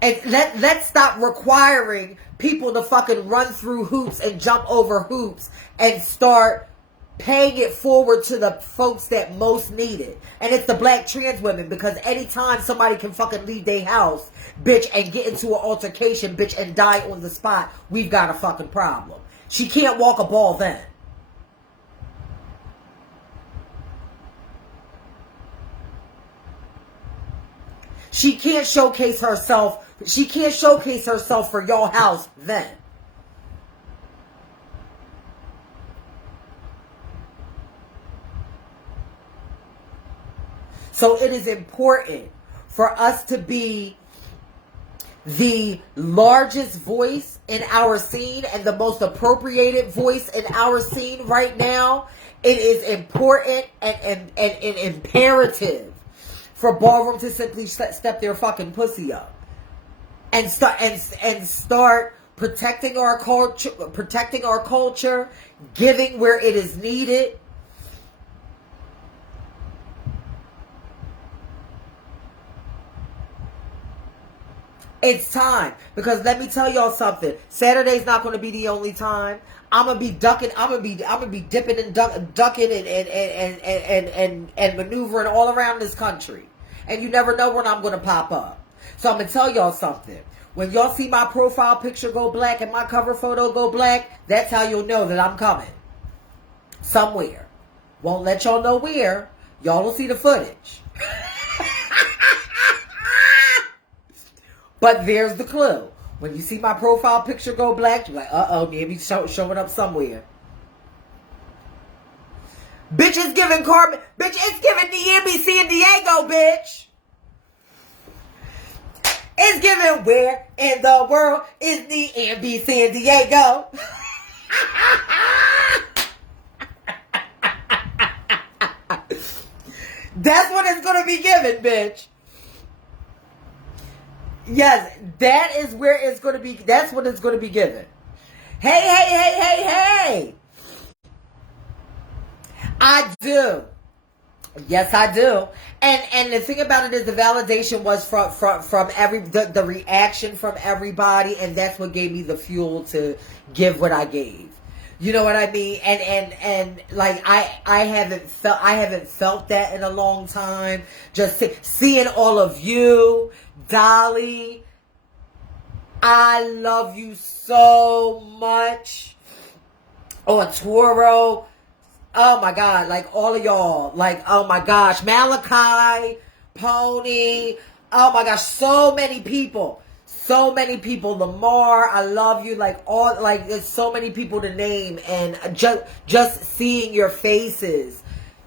and let's stop requiring people to fucking run through hoops and jump over hoops and start paying it forward to the folks that most need it. And it's the black trans women, because anytime somebody can fucking leave their house, bitch, and get into an altercation, bitch, and die on the spot, we've got a fucking problem. She can't walk a ball then. She can't showcase herself. She can't showcase herself for your house then. So it is important for us to be the largest voice in our scene and the most appropriated voice in our scene right now. It is important and imperative for Ballroom to simply step their fucking pussy up and start protecting our culture, giving where it is needed. It's time, because let me tell y'all something. Saturday's not going to be the only time. I'm gonna be ducking. I'm gonna be dipping and ducking and maneuvering all around this country. And you never know when I'm gonna pop up. So I'm gonna tell y'all something. When y'all see my profile picture go black and my cover photo go black, that's how you'll know that I'm coming. Somewhere. Won't let y'all know where. Y'all will see the footage. But there's the clue. When you see my profile picture go black, you're like, uh-oh, maybe showing up somewhere. Bitch, it's giving Carmen. Bitch, it's giving Niambi San Diego, bitch. It's giving, where in the world is Niambi San Diego? That's what it's going to be given, bitch. Yes, that is where it's going to be. That's what it's going to be given. Hey. I do. Yes, I do. And the thing about it is the validation was from the reaction from everybody, and that's what gave me the fuel to give what I gave. You know what I mean? And like I haven't felt that in a long time. Just seeing all of you, Dolly, I love you so much. Toro, oh my God, like all of y'all, like, oh my gosh, Malachi, Pony, oh my gosh, so many people, Lamar, I love you, like all, like there's so many people to name, and just seeing your faces,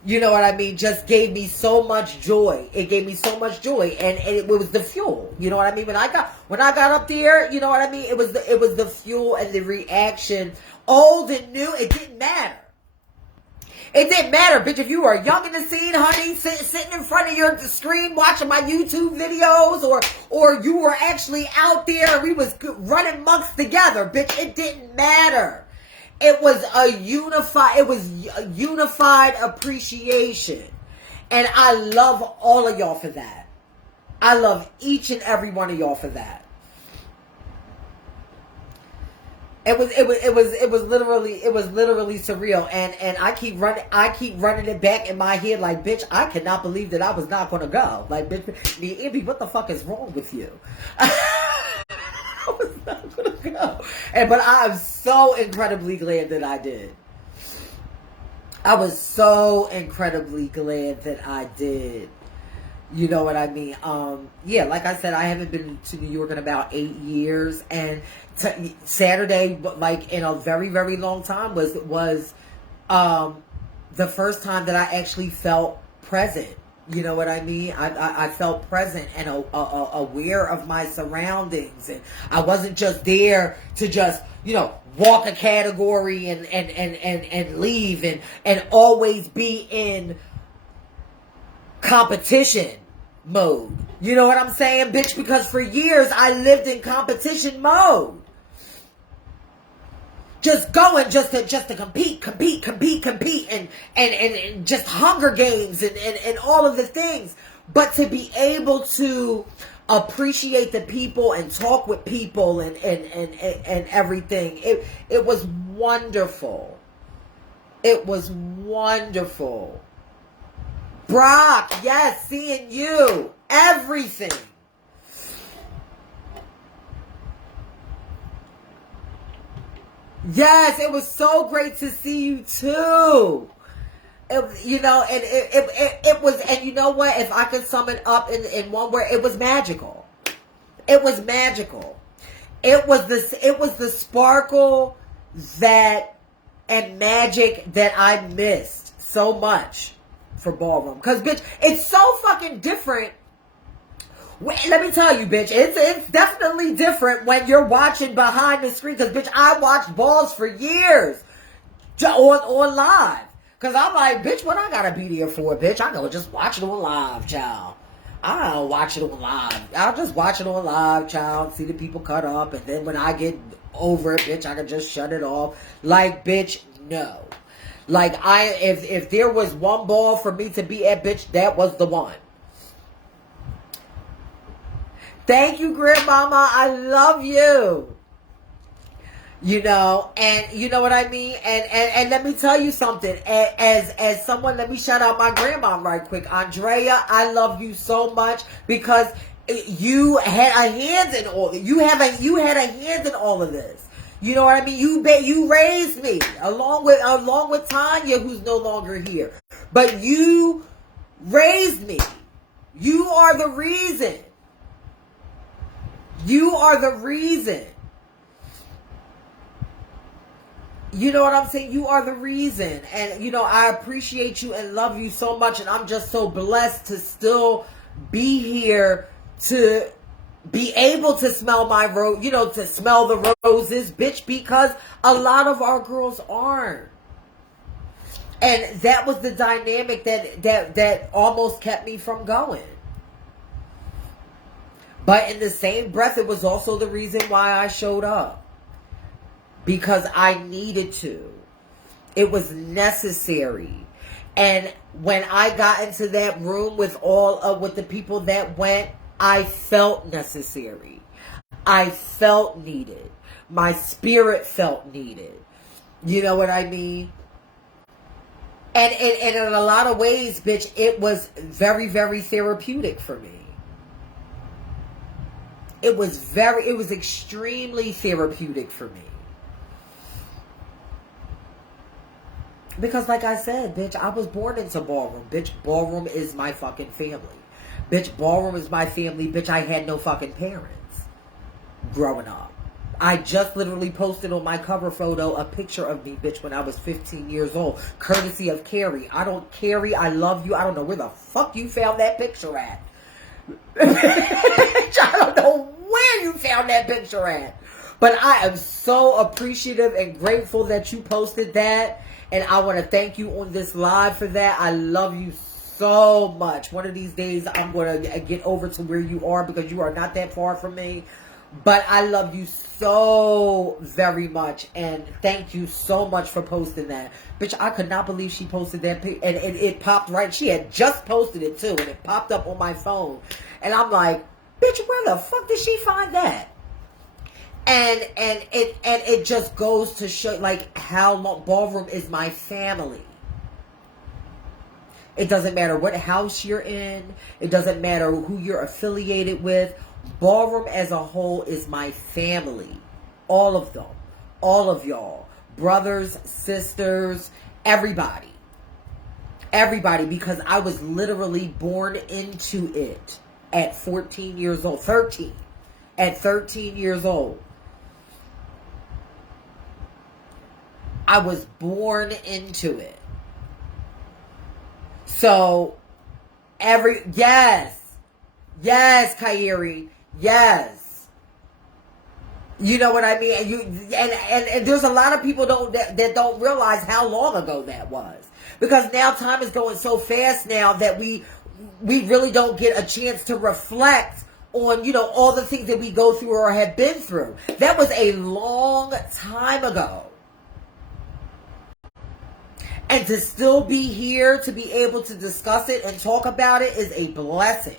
you know what I mean, just gave me so much joy. It gave me so much joy, and it was the fuel, you know what I mean. When I got up there, you know what I mean, it was the fuel and the reaction. Old and new, it didn't matter. It didn't matter, bitch. If you were young in the scene, honey, sitting in front of your screen watching my YouTube videos, or you were actually out there and we was running monks together, bitch. It didn't matter. It was a unified appreciation. And I love all of y'all for that. I love each and every one of y'all for that. It was literally surreal, and I keep running it back in my head like, bitch, I cannot believe that I was not gonna go. Like, bitch, Niambi, what the fuck is wrong with you? I was not gonna go, but I'm so incredibly glad that I did. I was so incredibly glad that I did. You know what I mean? Yeah, like I said, I haven't been to New York in about 8 years, and Saturday, like in a very, very long time, was the first time that I actually felt present. You know what I mean? I felt present and aware of my surroundings, and I wasn't just there to just, you know, walk a category and leave and always be in competition mode. You know what I'm saying, bitch? Because for years I lived in competition mode. Just going just to compete and just Hunger Games and all of the things. But to be able to appreciate the people and talk with people and everything, it was wonderful. It was wonderful. Brock, yes, seeing you. Everything. Yes, it was so great to see you too. You know, and it was, and you know what? If I could sum it up in one word, it was magical. It was magical. It was the sparkle that and magic that I missed so much for ballroom. Cause bitch, it's so fucking different. Let me tell you, bitch, it's definitely different when you're watching behind the screen. Cause bitch, I watched balls for years on live. Cause I'm like, bitch, what I gotta be there for, bitch? I go just watch it on live, child. I'll watch it on live. I'll just watch it on live, child. See the people cut up, and then when I get over it, bitch, I can just shut it off. Like, bitch, no. Like, if there was one ball for me to be at, bitch, that was the one. Thank you, Grandmama. I love you. You know, and you know what I mean? And let me tell you something. As someone, let me shout out my grandma right quick. Andrea, I love you so much because you had a hand in all. You had a hand in all of this. You know what I mean? You raised me along with Tanya, who's no longer here. But you raised me. You are the reason. You are the reason. You know what I'm saying? You are the reason. And, you know, I appreciate you and love you so much. And I'm just so blessed to still be here, to be able to smell my to smell the roses, bitch, because a lot of our girls aren't. And that was the dynamic that almost kept me from going. But in the same breath, it was also the reason why I showed up. Because I needed to. It was necessary. And when I got into that room with with the people that went, I felt necessary. I felt needed. My spirit felt needed. You know what I mean? And in a lot of ways, bitch, it was very, very therapeutic for me. It was extremely therapeutic for me. Because like I said, bitch, I was born into ballroom. Bitch, ballroom is my fucking family. Bitch, ballroom is my family. Bitch, I had no fucking parents growing up. I just literally posted on my cover photo a picture of me, bitch, when I was 15 years old. Courtesy of Carrie. Carrie, I love you. I don't know where the fuck you found that picture at. I don't know where you found that picture at. But I am so appreciative and grateful that you posted that. And I want to thank you on this live for that. I love you so much. One of these days, I'm going to get over to where you are because you are not that far from me. But I love you so very much. And thank you so much for posting that. Bitch, I could not believe she posted that. And it popped right. She had just posted it too. And it popped up on my phone. And I'm like, bitch, where the fuck did she find that? And it just goes to show like how ballroom is my family. It doesn't matter what house you're in. It doesn't matter who you're affiliated with. Ballroom as a whole is my family. All of them. All of y'all. Brothers, sisters, everybody. Everybody, because I was literally born into it at 14 years old. 13. At 13 years old. I was born into it. So, yes, Kairi, yes. You know what I mean? And there's a lot of people that don't realize how long ago that was. Because now time is going so fast now that we really don't get a chance to reflect on, you know, all the things that we go through or have been through. That was a long time ago. And to still be here, to be able to discuss it and talk about it is a blessing.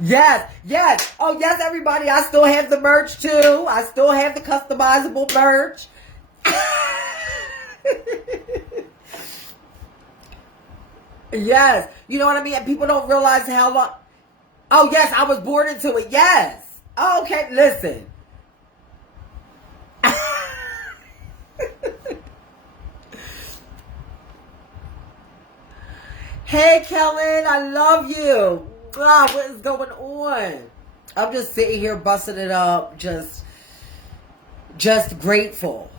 Yes, yes. Oh, yes, everybody. I still have the merch, too. I still have the customizable merch. Yes. You know what I mean? And people don't realize how long. Oh, yes, I was born into it. Yes. Okay, listen. Hey, Kellen, I love you. Ah, what is going on? I'm just sitting here busting it up, just grateful.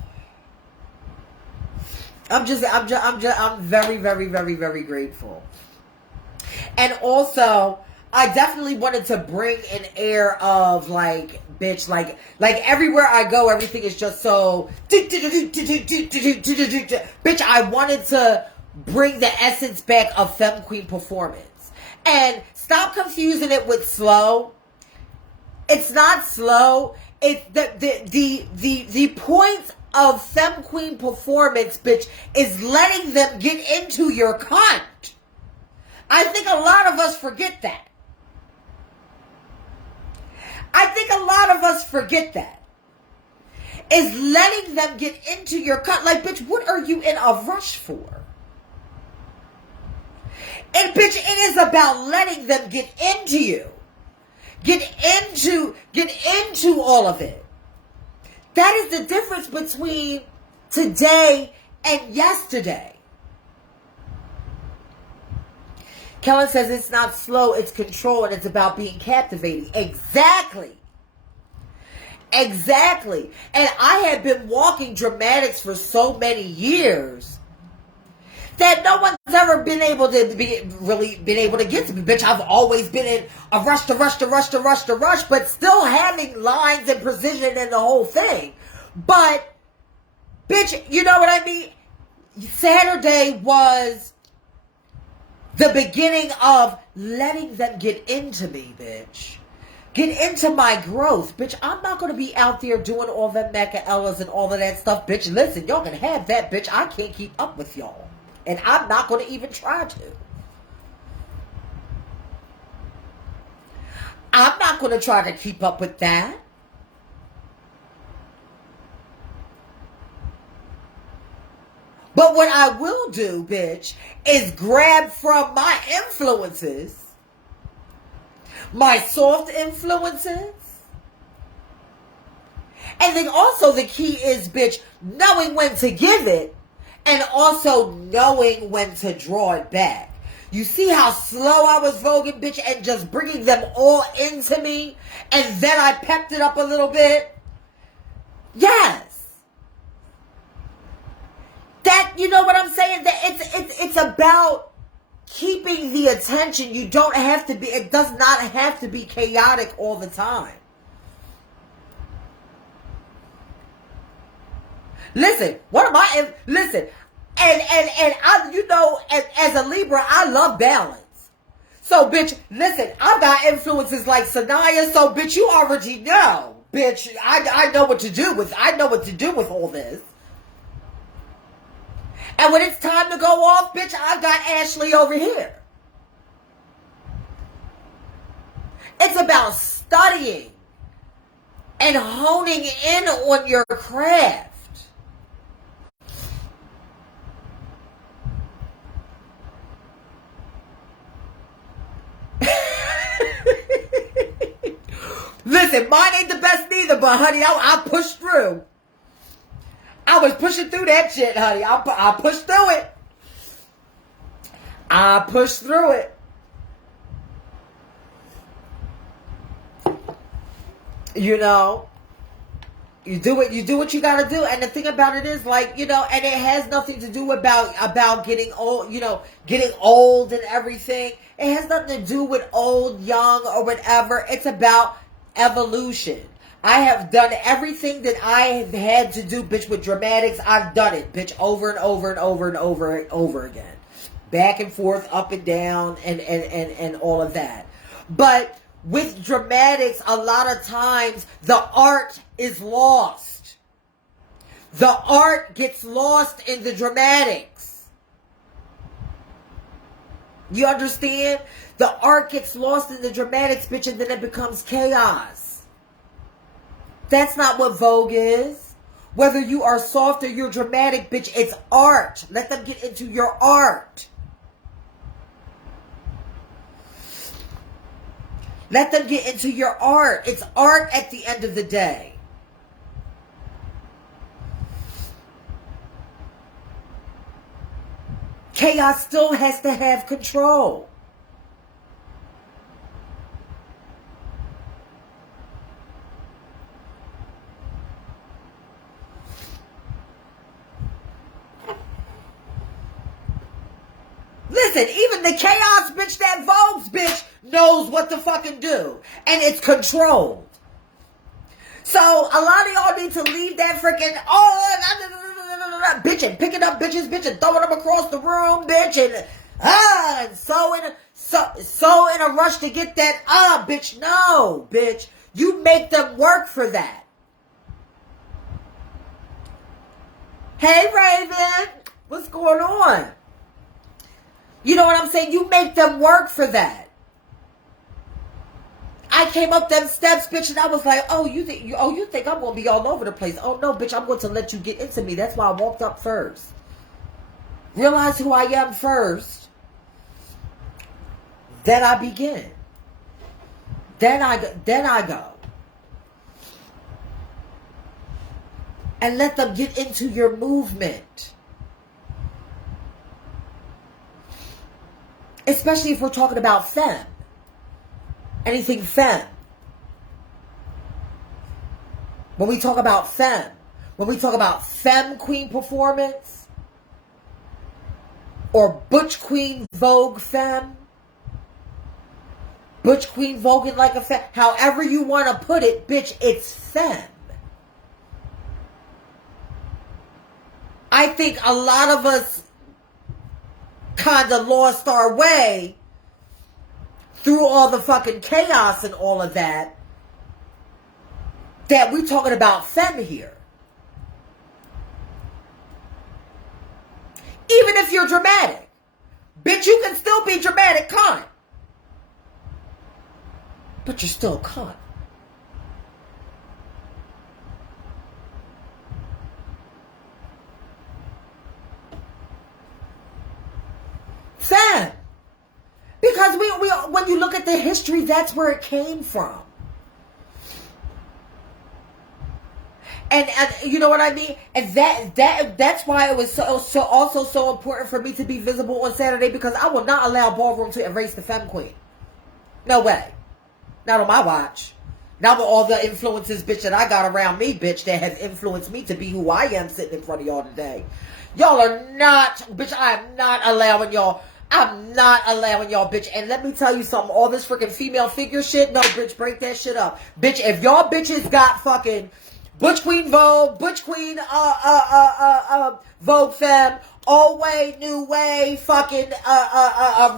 I'm very, very, very, very grateful. And also, I definitely wanted to bring an air of like, bitch, like everywhere I go, everything is just so bitch. I wanted to bring the essence back of Femme Queen performance. And stop confusing it with slow. It's not slow. It's the point of Femme Queen performance, bitch, is letting them get into your cunt. I think a lot of us forget that. I think a lot of us forget that. Is letting them get into your cunt. Like, bitch, what are you in a rush for? And bitch, it is about letting them get into you. Get into all of it. That is the difference between today and yesterday. Kellen says it's not slow, it's control, and it's about being captivating. Exactly. Exactly. And I have been walking dramatics for so many years that no one's ever been able to get to me. Bitch, I've always been in a rush, but still having lines and precision in the whole thing. But, bitch, you know what I mean? Saturday was the beginning of letting them get into me, bitch. Get into my growth. Bitch, I'm not going to be out there doing all them Machiavellas and all of that stuff. Bitch, listen, y'all can have that, bitch. I can't keep up with y'all. And I'm not going to even try to. I'm not going to try to keep up with that. But what I will do, bitch, is grab from my influences, my soft influences. And then also the key is, bitch, knowing when to give it and also knowing when to draw it back. You see how slow I was voguing, bitch, and just bringing them all into me? And then I pepped it up a little bit? Yes. That, you know what I'm saying? That it's about keeping the attention. You don't have to be, it does not have to be chaotic all the time. Listen, listen, and I, you know, as a Libra, I love balance. So, bitch, listen, I've got influences like Sanaya, so, bitch, you already know, bitch, I know what to do with all this. And when it's time to go off, bitch, I've got Ashley over here. It's about studying and honing in on your craft. Listen, mine ain't the best neither, but honey, I pushed through. I was pushing through that shit, honey. I pushed through it. I pushed through it. You know, you do what you gotta do. And the thing about it is, like, you know, and it has nothing to do about getting old, you know, getting old and everything. It has nothing to do with old, young, or whatever. It's about evolution. I have done everything that I have had to do, bitch, with dramatics. I've done it, bitch, over and over and over and over and over again. Back and forth, up and down, and all of that. But with dramatics, a lot of times, the art is lost. The art gets lost in the dramatics. You understand? The art gets lost in the dramatics, bitch, and then it becomes chaos. That's not what Vogue is. Whether you are soft or you're dramatic, bitch, it's art. Let them get into your art. Let them get into your art. It's art at the end of the day. Chaos still has to have control. Listen, even the chaos bitch that Vogue's bitch knows what to fucking do. And it's controlled. So a lot of y'all need to leave that freaking bitch and picking up bitches, bitch, and throwing them across the room, bitch, and so in a rush to get that bitch. No, bitch. You make them work for that. Hey Raven, what's going on? You know what I'm saying? You make them work for that. I came up them steps, bitch, and I was like, you think I'm gonna be all over the place? Oh no, bitch, I'm going to let you get into me. That's why I walked up first. Realize who I am first. Then I begin. Then I go. And let them get into your movement. Especially if we're talking about femme. Anything femme. When we talk about femme, when we talk about femme queen performance, or butch queen vogue femme, butch queen voguing like a femme, however you want to put it, bitch, it's femme. I think a lot of us kind of lost our way through all the fucking chaos and all of that we talking about femme here. Even if you're dramatic, bitch, you can still be dramatic cunt, but you're still cunt. Femme. Because we when you look at the history, that's where it came from. And you know what I mean? And that's why it was so important for me to be visible on Saturday, because I will not allow ballroom to erase the femme queen. No way. Not on my watch. Not with all the influences, bitch, that I got around me, bitch, that has influenced me to be who I am sitting in front of y'all today. Y'all are not, bitch, I am not allowing y'all. I'm not allowing y'all, bitch. And let me tell you something. All this freaking female figure shit, no, bitch, break that shit up. Bitch, if y'all bitches got fucking butch queen Vogue, butch queen Vogue femme, old way, new way, fucking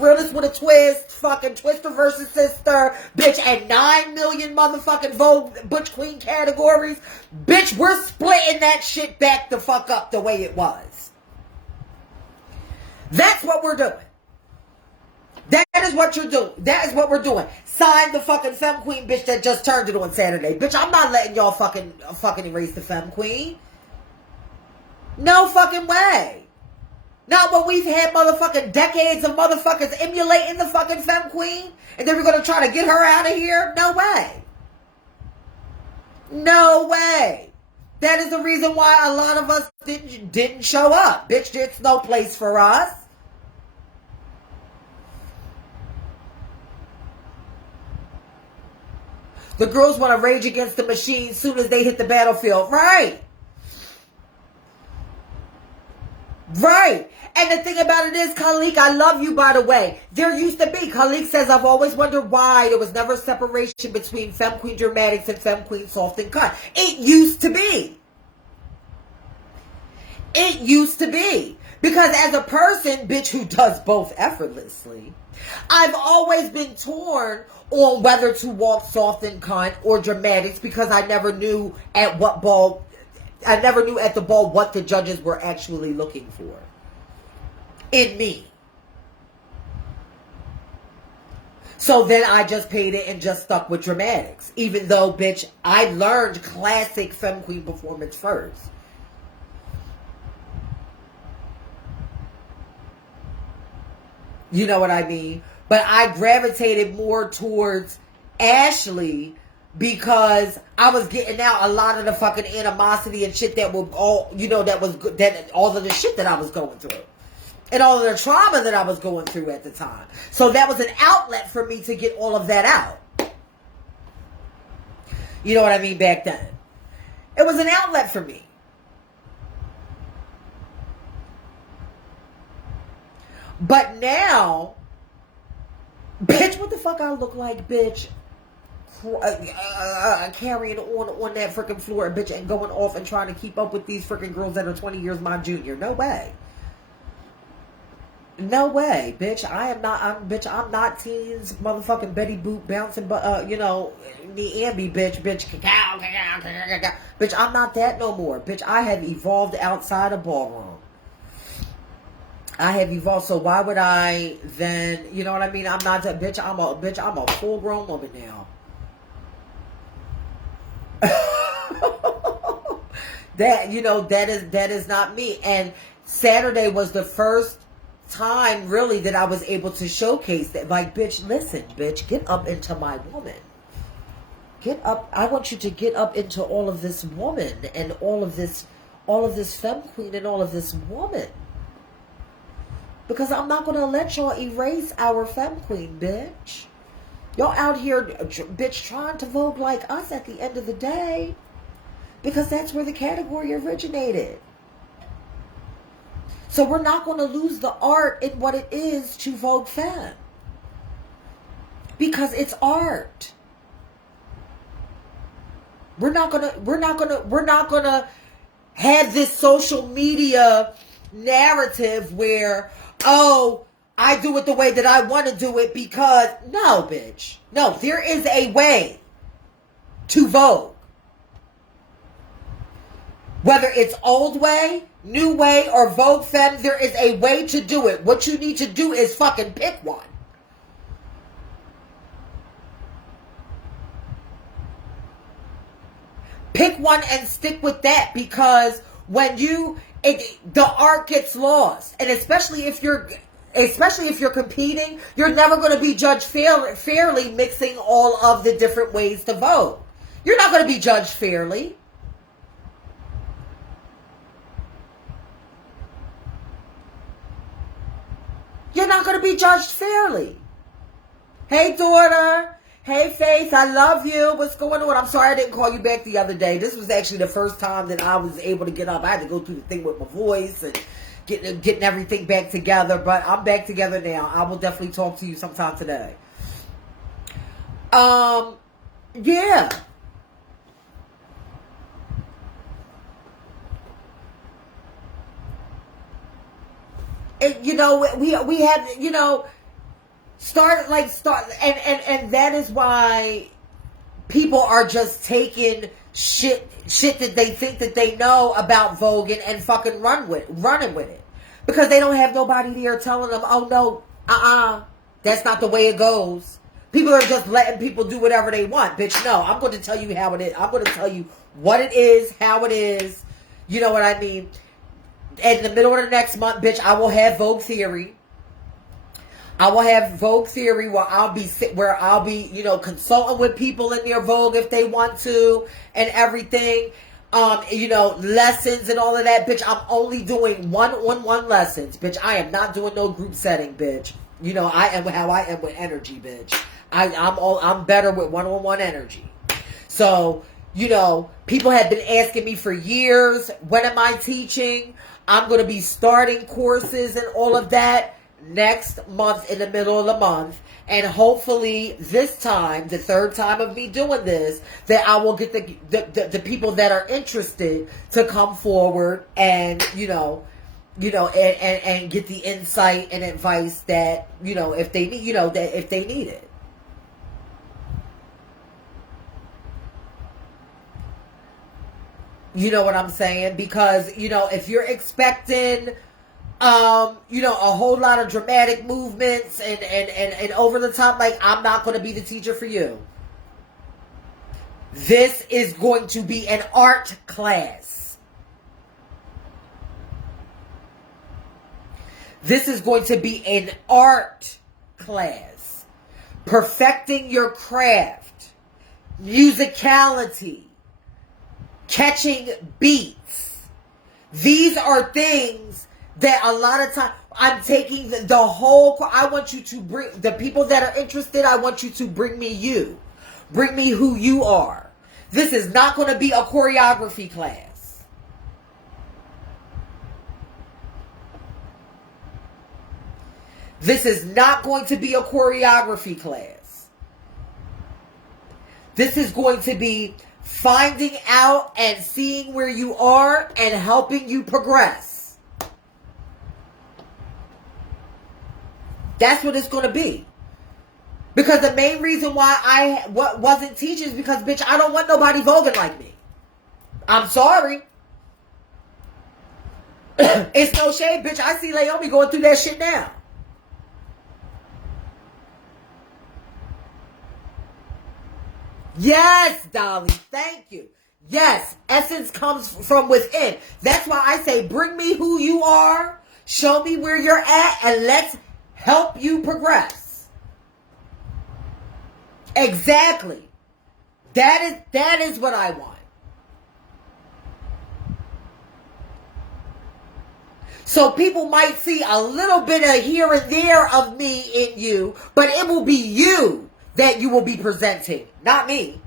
realist with a twist, fucking twister versus sister, bitch, and 9 million motherfucking Vogue butch queen categories, bitch, we're splitting that shit back the fuck up the way it was. That's what we're doing. That is what you're doing. That is what we're doing. Sign the fucking femme queen bitch that just turned it on Saturday. Bitch, I'm not letting y'all fucking erase the femme queen. No fucking way. Not when we've had motherfucking decades of motherfuckers emulating the fucking femme queen, and then we're gonna try to get her out of here? No way. No way. That is the reason why a lot of us didn't show up. Bitch, it's no place for us. The girls want to rage against the machine as soon as they hit the battlefield. Right. Right. And the thing about it is, Khalik, I love you, by the way. There used to be, Khalik says, I've always wondered why there was never separation between femme queen dramatics and femme queen soft and cut. It used to be. It used to be. Because as a person, bitch, who does both effortlessly, I've always been torn on whether to walk soft and cunt or dramatics, because I never knew at the ball what the judges were actually looking for in me. So then I just paid it and just stuck with dramatics. Even though, bitch, I learned classic femme queen performance first. You know what I mean? But I gravitated more towards Ashley because I was getting out a lot of the fucking animosity and shit that was all, you know, that was that all of the shit that I was going through. And all of the trauma that I was going through at the time. So that was an outlet for me to get all of that out. You know what I mean? Back then. It was an outlet for me. But now, bitch, what the fuck I look like, bitch? Carrying on that freaking floor, bitch, and going off and trying to keep up with these freaking girls that are 20 years my junior. No way. No way, bitch. I'm not teens, motherfucking Betty Boop bouncing, you know, Niambi, bitch. Bitch, I'm not that no more. Bitch, I have evolved outside of ballroom. I have evolved, so why would I then, you know what I mean? I'm not that bitch. I'm a full grown woman now. That, you know, that is not me. And Saturday was the first time really that I was able to showcase that. Like, bitch, listen, bitch, get up into my woman. Get up. I want you to get up into all of this woman and all of this femme queen and all of this woman. Because I'm not going to let y'all erase our femme queen, bitch. Y'all out here, bitch, trying to vogue like us at the end of the day. Because that's where the category originated. So we're not going to lose the art in what it is to vogue femme. Because it's art. We're not gonna have this social media narrative where, oh, I do it the way that I want to do it because, no, bitch. No, there is a way to vogue. Whether it's old way, new way, or vogue femme, there is a way to do it. What you need to do is fucking pick one. Pick one and stick with that, because when the art gets lost, and especially if you're competing, you're never going to be judged fairly mixing all of the different ways to vote. You're not going to be judged fairly. You're not going to be judged fairly. Hey, daughter. Hey, Faith, I love you. What's going on? I'm sorry I didn't call you back the other day. This was actually the first time that I was able to get up. I had to go through the thing with my voice and getting everything back together. But I'm back together now. I will definitely talk to you sometime today. Yeah. And, you know, we have, you know, start, and that is why people are just taking shit that they think that they know about voguing and fucking running with it. Because they don't have nobody there telling them, oh no, that's not the way it goes. People are just letting people do whatever they want. Bitch, no, I'm going to tell you how it is. I'm going to tell you what it is, how it is. You know what I mean? In the middle of the next month, bitch, I will have Vogue Theory. I will have Vogue Theory where I'll be, you know, consulting with people in their Vogue if they want to and everything. You know, lessons and all of that, bitch. I'm only doing one-on-one lessons, bitch. I am not doing no group setting, bitch. You know, I am how I am with energy, bitch. I'm better with one-on-one energy. So, you know, people have been asking me for years, when am I teaching? I'm going to be starting courses and all of that next month, in the middle of the month. And hopefully this time, the third time of me doing this, that I will get the people that are interested to come forward and, you know, and get the insight and advice that, you know, if they need, if they need it. You know what I'm saying? Because, you know, if you're expecting You know, a whole lot of dramatic movements and over the top, like, I'm not going to be the teacher for you. This is going to be an art class. This is going to be an art class. Perfecting your craft. Musicality. Catching beats. These are things that a lot of time I'm taking the whole. I want you to bring the people that are interested. I want you to bring me you. Bring me who you are. This is not going to be a choreography class. This is not going to be a choreography class. This is going to be finding out and seeing where you are and helping you progress. That's what it's going to be. Because the main reason why I wasn't teaching is because, bitch, I don't want nobody voguing like me. I'm sorry. It's no shade, bitch. I see Naomi going through that shit now. Yes, Dolly. Thank you. Yes, essence comes from within. That's why I say, bring me who you are. Show me where you're at, and let's help you progress. Exactly. That is what I want. So people might see a little bit of here and there of me in you, but it will be you that you will be presenting, not me.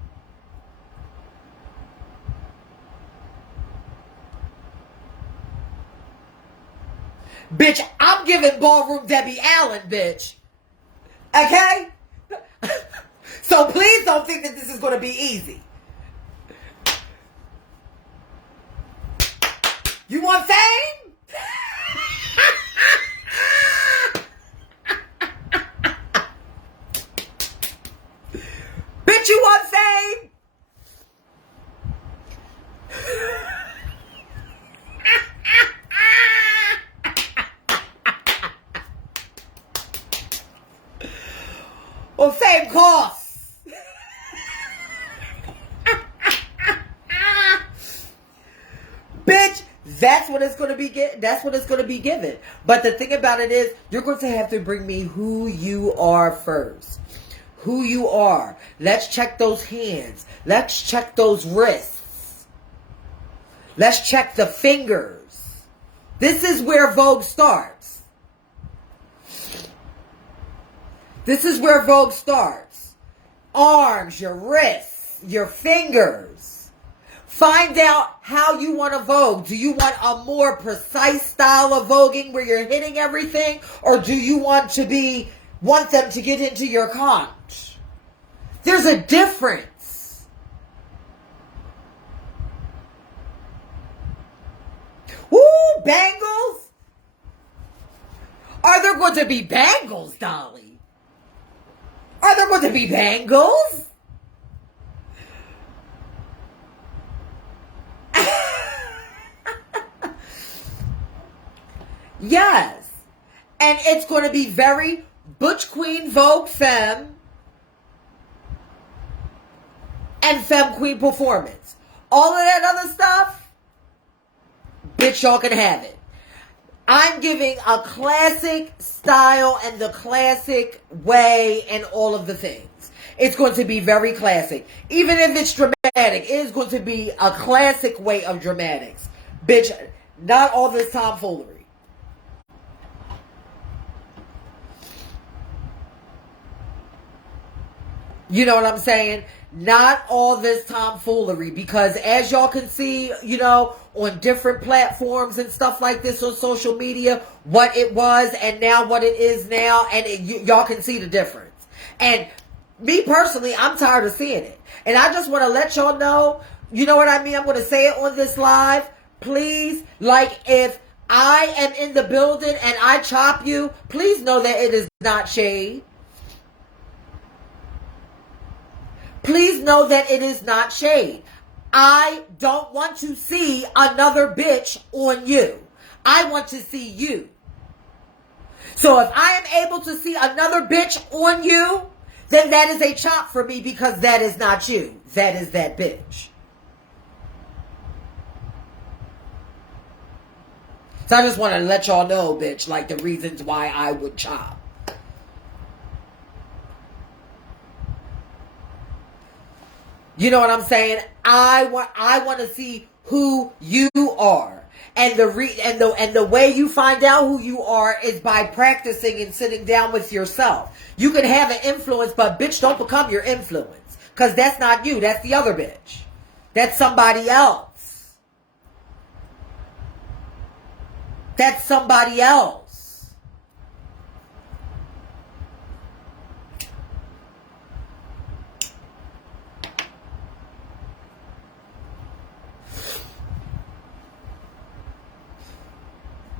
Bitch, I'm giving ballroom Debbie Allen, bitch. Okay? So please don't think that this is going to be easy. You want fame? Bitch, you want fame? Well, fame costs. Bitch, that's what it's going to be. That's what it's going to be given. But the thing about it is, you're going to have to bring me who you are first. Who you are. Let's check those hands. Let's check those wrists. Let's check the fingers. This is where Vogue starts. This is where Vogue starts. Arms, your wrists, your fingers. Find out how you want to vogue. Do you want a more precise style of voguing where you're hitting everything? Or do you want them to get into your conch? There's a difference. Woo, bangles? Are there going to be bangles, Dolly? Are there going to be bangles? Yes. And it's going to be very Butch Queen, Vogue Femme, and Femme Queen performance. All of that other stuff, bitch, y'all can have it. I'm giving a classic style and the classic way and all of the things. It's going to be very classic. Even if it's dramatic, it is going to be a classic way of dramatics. Bitch, not all this tomfoolery. You know what I'm saying? Not all this tomfoolery, because as y'all can see, you know, on different platforms and stuff like this on social media, what it was and now what it is now, and y'all can see the difference. And me personally, I'm tired of seeing it. And I just want to let y'all know, you know what I mean? I'm going to say it on this live. Please, like, if I am in the building and I chop you, please know that it is not shade. Please know that it is not shade. I don't want to see another bitch on you. I want to see you. So if I am able to see another bitch on you, then that is a chop for me, because that is not you. That is that bitch. So I just want to let y'all know, bitch, like the reasons why I would chop. You know what I'm saying? I want to see who you are. And the way you find out who you are is by practicing and sitting down with yourself. You can have an influence, but bitch, don't become your influence. Because that's not you. That's the other bitch. That's somebody else. That's somebody else.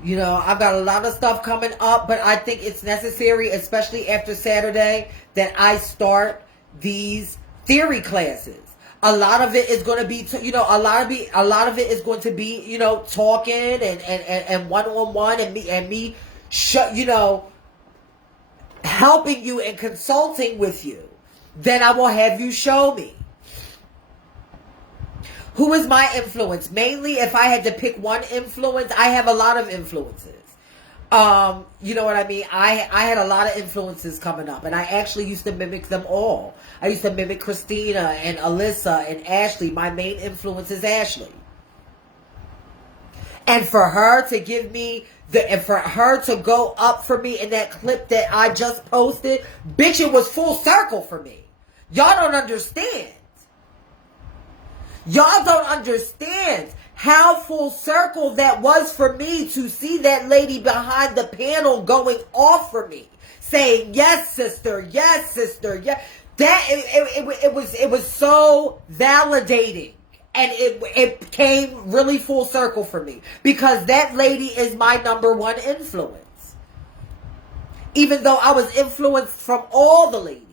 You know, I've got a lot of stuff coming up, but I think it's necessary, especially after Saturday, that I start these theory classes. A lot of it is going to be, you know, a lot of it is going to be, you know, talking and one-on-one and me, you know, helping you and consulting with you. Then I will have you show me. Who is my influence? Mainly, if I had to pick one influence, I have a lot of influences. You know what I mean? I had a lot of influences coming up, and I actually used to mimic them all. I used to mimic Christina and Alyssa and Ashley. My main influence is Ashley. And for her to give me and for her to go up for me in that clip that I just posted, bitch, it was full circle for me. Y'all don't understand. Y'all don't understand how full circle that was for me to see that lady behind the panel going off for me, saying, yes, sister, yes, That it was so validating, and it came really full circle for me, because that lady is my number one influence. Even though I was influenced from all the ladies.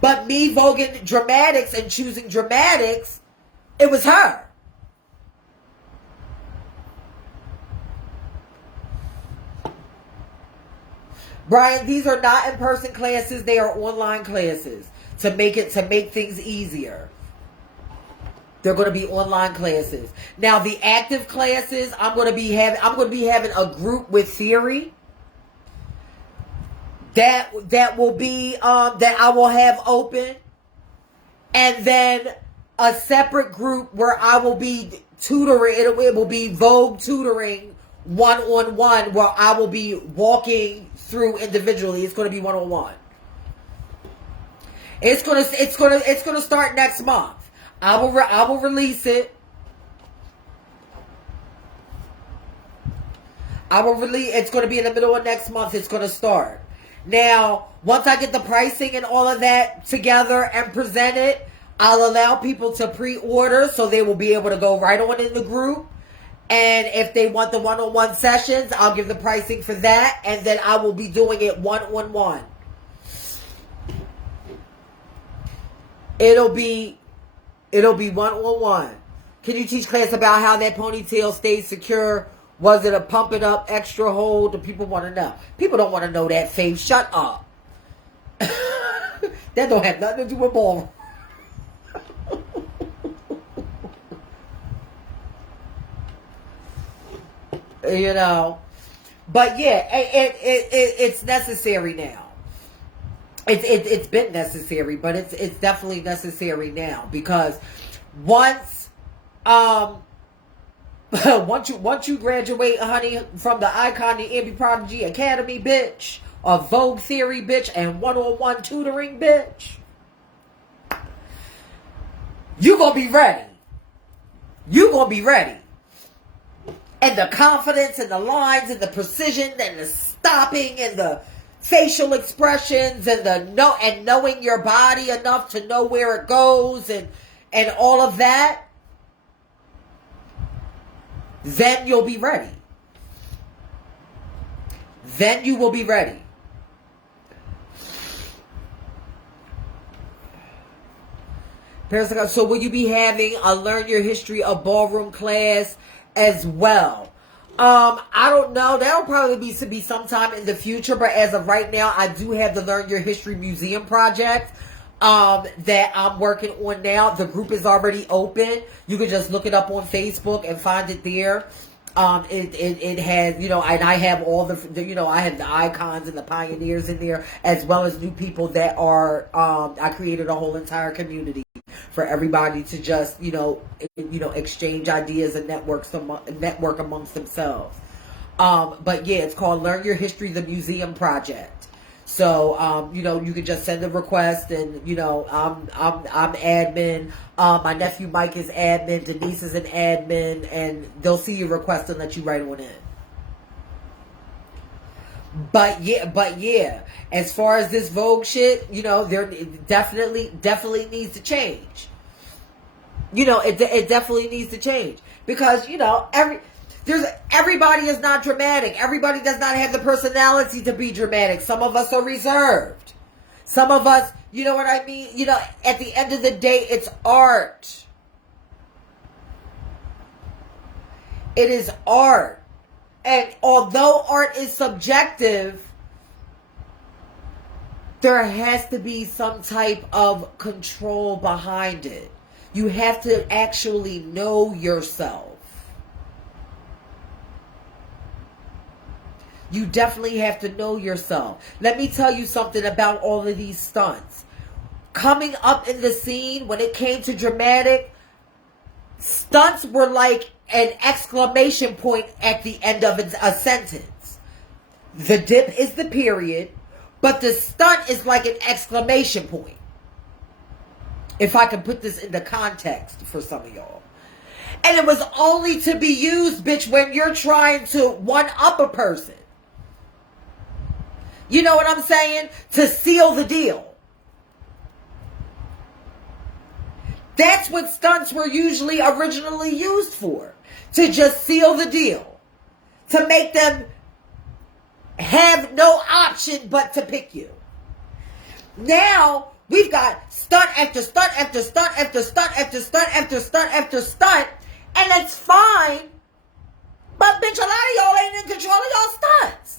But me voguing dramatics and choosing dramatics, it was her. Brian, these are not in-person classes, they are online classes to make things easier. They're going to be online classes. Now the active classes, I'm going to be having a group with theory. That will be that I will have open, and then a separate group where I will be tutoring. It will be Vogue tutoring one-on-one, where I will be walking through individually. It's going to be one-on-one. It's going to start next month. I will release it. It's going to be in the middle of next month. It's going to start. Now, once I get the pricing and all of that together and present it, I'll allow people to pre-order, so they will be able to go right on in the group. And if they want the one-on-one sessions, I'll give the pricing for that, and then I will be doing it one-on-one. It'll be one-on-one. Can you teach class about how that ponytail stays secure? Was it a pump it up extra hold? Do people want to know? People don't want to know that, Faith. Shut up. That don't have nothing to do with ballroom. You know. But yeah, it's necessary now. It's been necessary, but it's definitely necessary now, because once you graduate, honey, from the Icon, the Niambi Prodigy Academy, bitch, or Vogue Theory, bitch, and one-on-one tutoring, bitch, you gonna be ready. You gonna be ready. And the confidence and the lines and the precision and the stopping and the facial expressions and knowing your body enough to know where it goes and all of that, then you'll be ready. Then you will be ready. So will you be having a Learn Your History of Ballroom class as well? I don't know. That'll probably be sometime in the future, but as of right now, I do have the Learn Your History Museum project that I'm working on now. The group is already open. You can just look it up on Facebook and find it there. It has, you know, and I have all the, you know, I have the icons and the pioneers in there, as well as new people that are, I created a whole entire community for everybody to just, you know, exchange ideas and network amongst themselves. But yeah, it's called Learn Your History, the Museum Project. So, you know, you can just send a request, and, you know, I'm admin. My nephew Mike is admin. Denise is an admin, and they'll see your request and let you write on in. But yeah, as far as this Vogue shit, you know, there definitely needs to change. You know, it definitely needs to change, because, you know, everybody is not dramatic. Everybody does not have the personality to be dramatic. Some of us are reserved. Some of us, you know what I mean? You know, at the end of the day, it's art. It is art. And although art is subjective, there has to be some type of control behind it. You have to actually know yourself. You definitely have to know yourself. Let me tell you something about all of these stunts. Coming up in the scene, when it came to dramatic, stunts were like an exclamation point at the end of a sentence. The dip is the period, but the stunt is like an exclamation point. If I can put this into context for some of y'all. And it was only to be used, bitch, when you're trying to one-up a person. You know what I'm saying? To seal the deal. That's what stunts were usually originally used for. To just seal the deal. To make them have no option but to pick you. Now, we've got stunt after stunt after stunt after stunt after stunt after stunt after stunt. And it's fine. But bitch, a lot of y'all ain't in control of y'all stunts.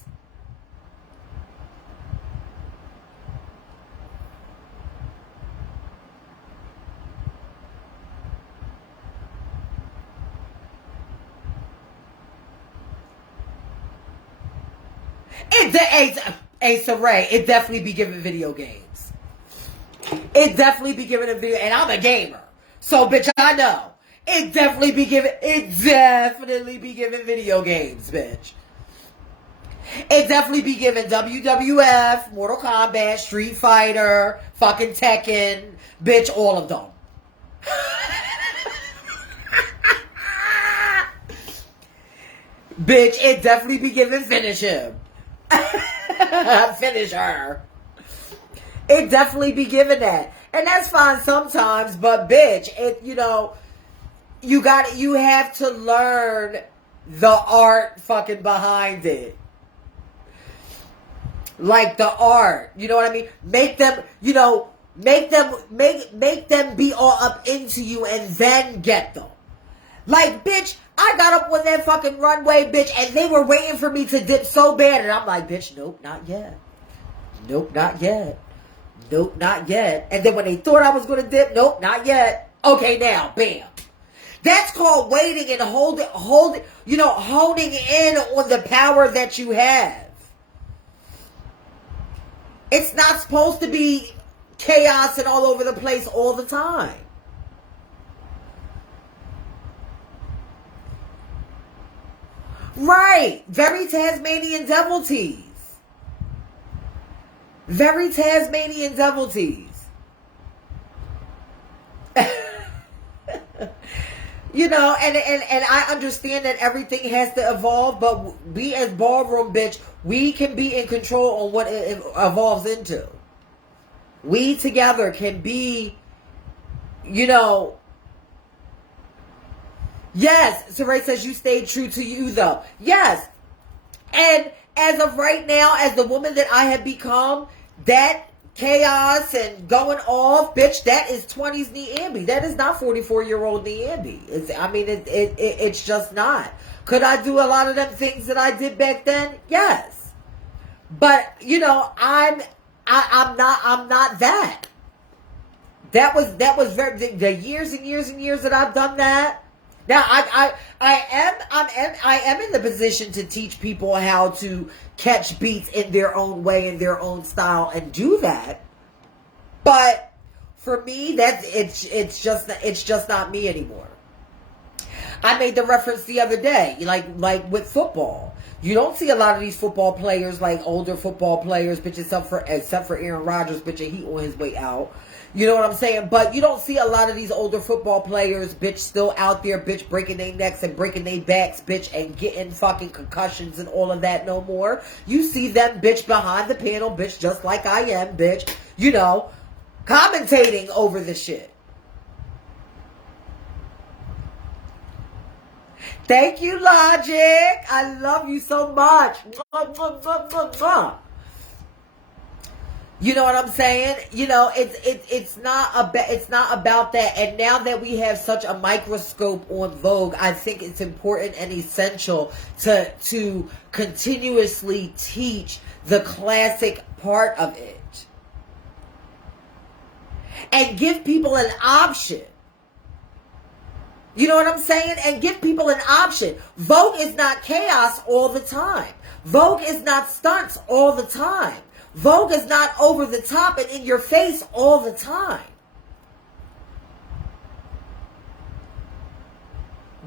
It definitely be giving video games. It definitely be giving a video, and I'm a gamer, so bitch, I know. It definitely be giving video games, bitch. It definitely be giving WWF, Mortal Kombat, Street Fighter, fucking Tekken, bitch, all of them. Bitch, it definitely be giving finish him. Finish her. It definitely be giving that. And that's fine sometimes, but bitch, it, you know, you have to learn the art fucking behind it. Like the art. You know what I mean? Make them, you know, make them be all up into you and then get them. Like, bitch, I got up on that fucking runway, bitch, and they were waiting for me to dip so bad. And I'm like, bitch, nope, not yet. Nope, not yet. Nope, not yet. And then when they thought I was going to dip, nope, not yet. Okay, now, bam. That's called waiting and holding, you know, honing in on the power that you have. It's not supposed to be chaos and all over the place all the time. Right. Very Tasmanian devil tease. Very Tasmanian devil tease. You know, and I understand that everything has to evolve, but we as ballroom, bitch, we can be in control on what it evolves into. We together can be, you know. Yes, Saray says you stayed true to you, though. Yes. And as of right now, as the woman that I have become, that chaos and going off, bitch, that is 20s Niambi. That is not 44-year-old Niambi. It's just not. Could I do a lot of them things that I did back then? Yes. But, you know, I'm not that. That was very, the years and years and years that I've done that. Now I am in the position to teach people how to catch beats in their own way, in their own style, and do that. But for me, it's just not me anymore. I made the reference the other day, like with football. You don't see a lot of these football players, like older football players, bitch, except for Aaron Rodgers, bitch, and he on his way out. You know what I'm saying? But you don't see a lot of these older football players, bitch, still out there, bitch, breaking their necks and breaking their backs, bitch, and getting fucking concussions and all of that no more. You see them, bitch, behind the panel, bitch, just like I am, bitch, you know, commentating over the shit. Thank you, Logic. I love you so much. You know what I'm saying? You know, it's not about that. And now that we have such a microscope on Vogue, I think it's important and essential to continuously teach the classic part of it and give people an option. You know what I'm saying? And give people an option. Vogue is not chaos all the time. Vogue is not stunts all the time. Vogue is not over the top and in your face all the time.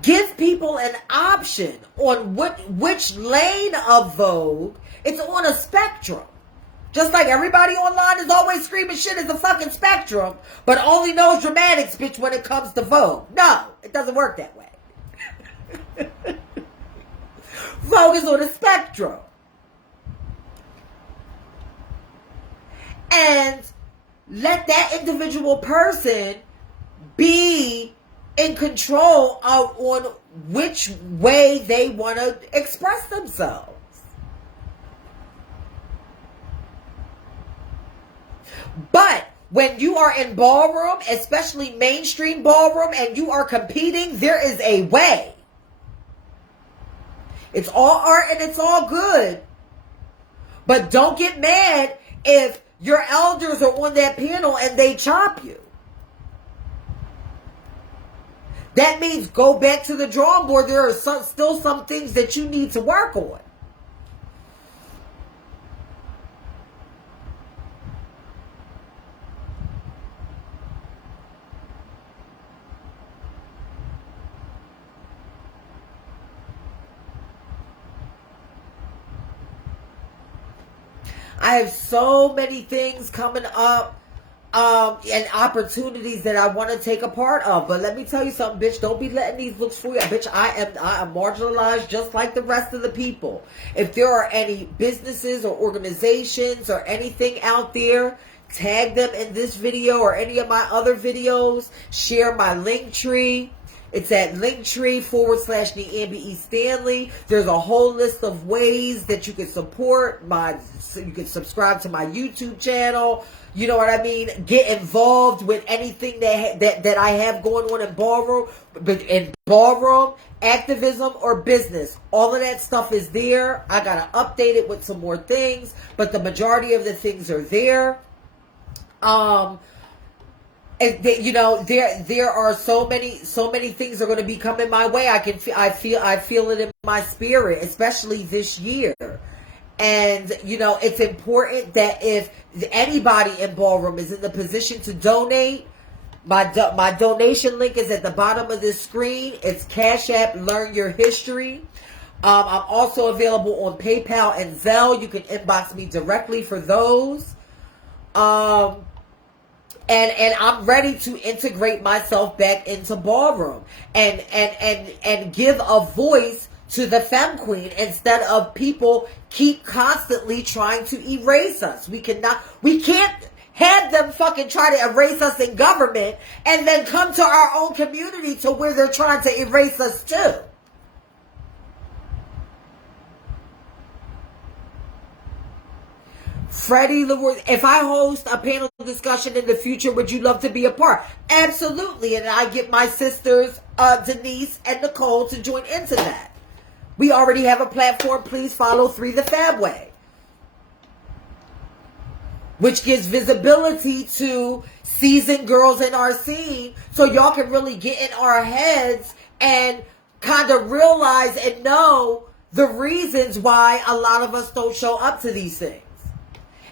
Give people an option on which lane of Vogue. It's on a spectrum. Just like everybody online is always screaming shit is a fucking spectrum, but only knows dramatics, bitch, when it comes to Vogue. No, it doesn't work that way. Vogue is on a spectrum. And let that individual person be in control of on which way they want to express themselves. But when you are in ballroom, especially mainstream ballroom, and you are competing, there is a way. It's all art and it's all good. But don't get mad if your elders are on that panel and they chop you. That means go back to the drawing board. There are still some things that you need to work on. I have so many things coming up and opportunities that I want to take a part of. But let me tell you something, bitch. Don't be letting these looks fool you. Bitch, I am marginalized just like the rest of the people. If there are any businesses or organizations or anything out there, tag them in this video or any of my other videos. Share my linktree. It's at linktree.ee/niambiestanley. There's a whole list of ways that you can support you can subscribe to my YouTube channel. You know what I mean? Get involved with anything that I have going on in ballroom, activism, or business. All of that stuff is there. I gotta update it with some more things, but the majority of the things are there. You know, there are so many things are going to be coming my way. I feel it in my spirit, especially this year. And you know, it's important that if anybody in ballroom is in the position to donate, my donation link is at the bottom of this screen. It's Cashapp Learn Your History. I'm also available on PayPal and Zelle. You can inbox me directly for those. And I'm ready to integrate myself back into ballroom and give a voice to the femme queen instead of people keep constantly trying to erase us. We can't have them fucking try to erase us in government and then come to our own community to where they're trying to erase us too. Freddie LaWorth, if I host a panel discussion in the future, would you love to be a part? Absolutely. And I get my sisters, Denise and Nicole, to join into that. We already have a platform. Please follow 3 The Fab Way, which gives visibility to seasoned girls in our scene, so y'all can really get in our heads and kind of realize and know the reasons why a lot of us don't show up to these things.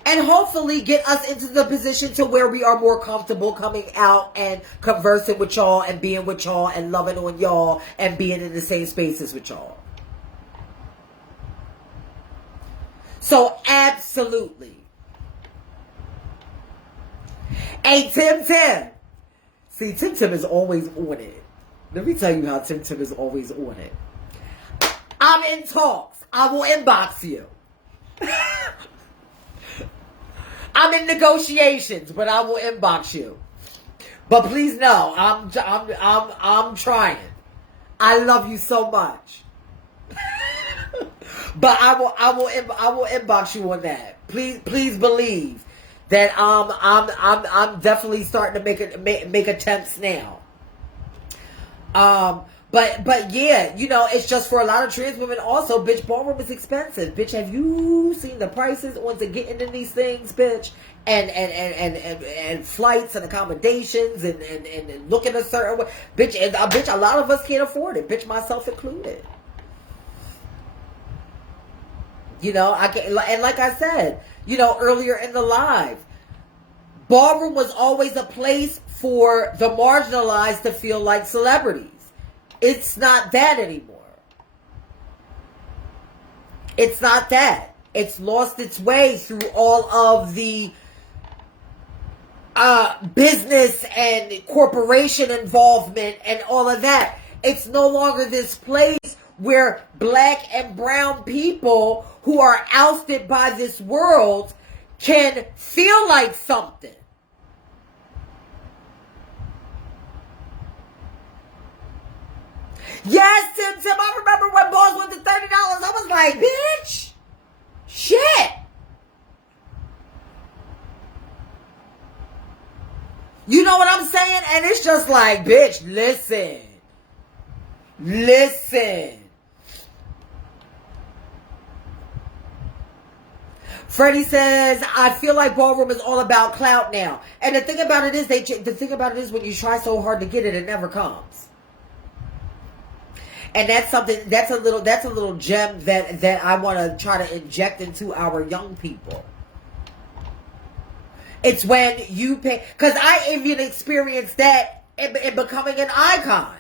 And hopefully get us into the position to where we are more comfortable coming out and conversing with y'all and being with y'all and loving on y'all and being in the same spaces with y'all. So absolutely. Hey, Tim Tim. See, Tim Tim is always on it. Let me tell you how Tim Tim is always on it. I'm in talks. I will inbox you. I'm in negotiations, but I will inbox you. But please know, I'm trying. I love you so much. But I will inbox you on that. Please believe that I'm definitely starting to make attempts now. But yeah, you know, it's just for a lot of trans women also, bitch, ballroom is expensive. Bitch, have you seen the prices on to getting in these things, bitch? And flights and accommodations and looking a certain way. Bitch, a lot of us can't afford it. Bitch, myself included. You know, and like I said, you know, earlier in the live, ballroom was always a place for the marginalized to feel like celebrities. It's not that anymore. It's not that. It's lost its way through all of the business and corporation involvement and all of that. It's no longer this place where black and brown people who are ousted by this world can feel like something. Yes, Tim, I remember when balls went to $30. I was like, bitch, shit. You know what I'm saying? And it's just like, bitch, listen. Freddie says, I feel like ballroom is all about clout now. And the thing about it is, when you try so hard to get it, it never comes. And that's a little gem that I want to try to inject into our young people. It's when you pay, because I even experienced that in becoming an icon.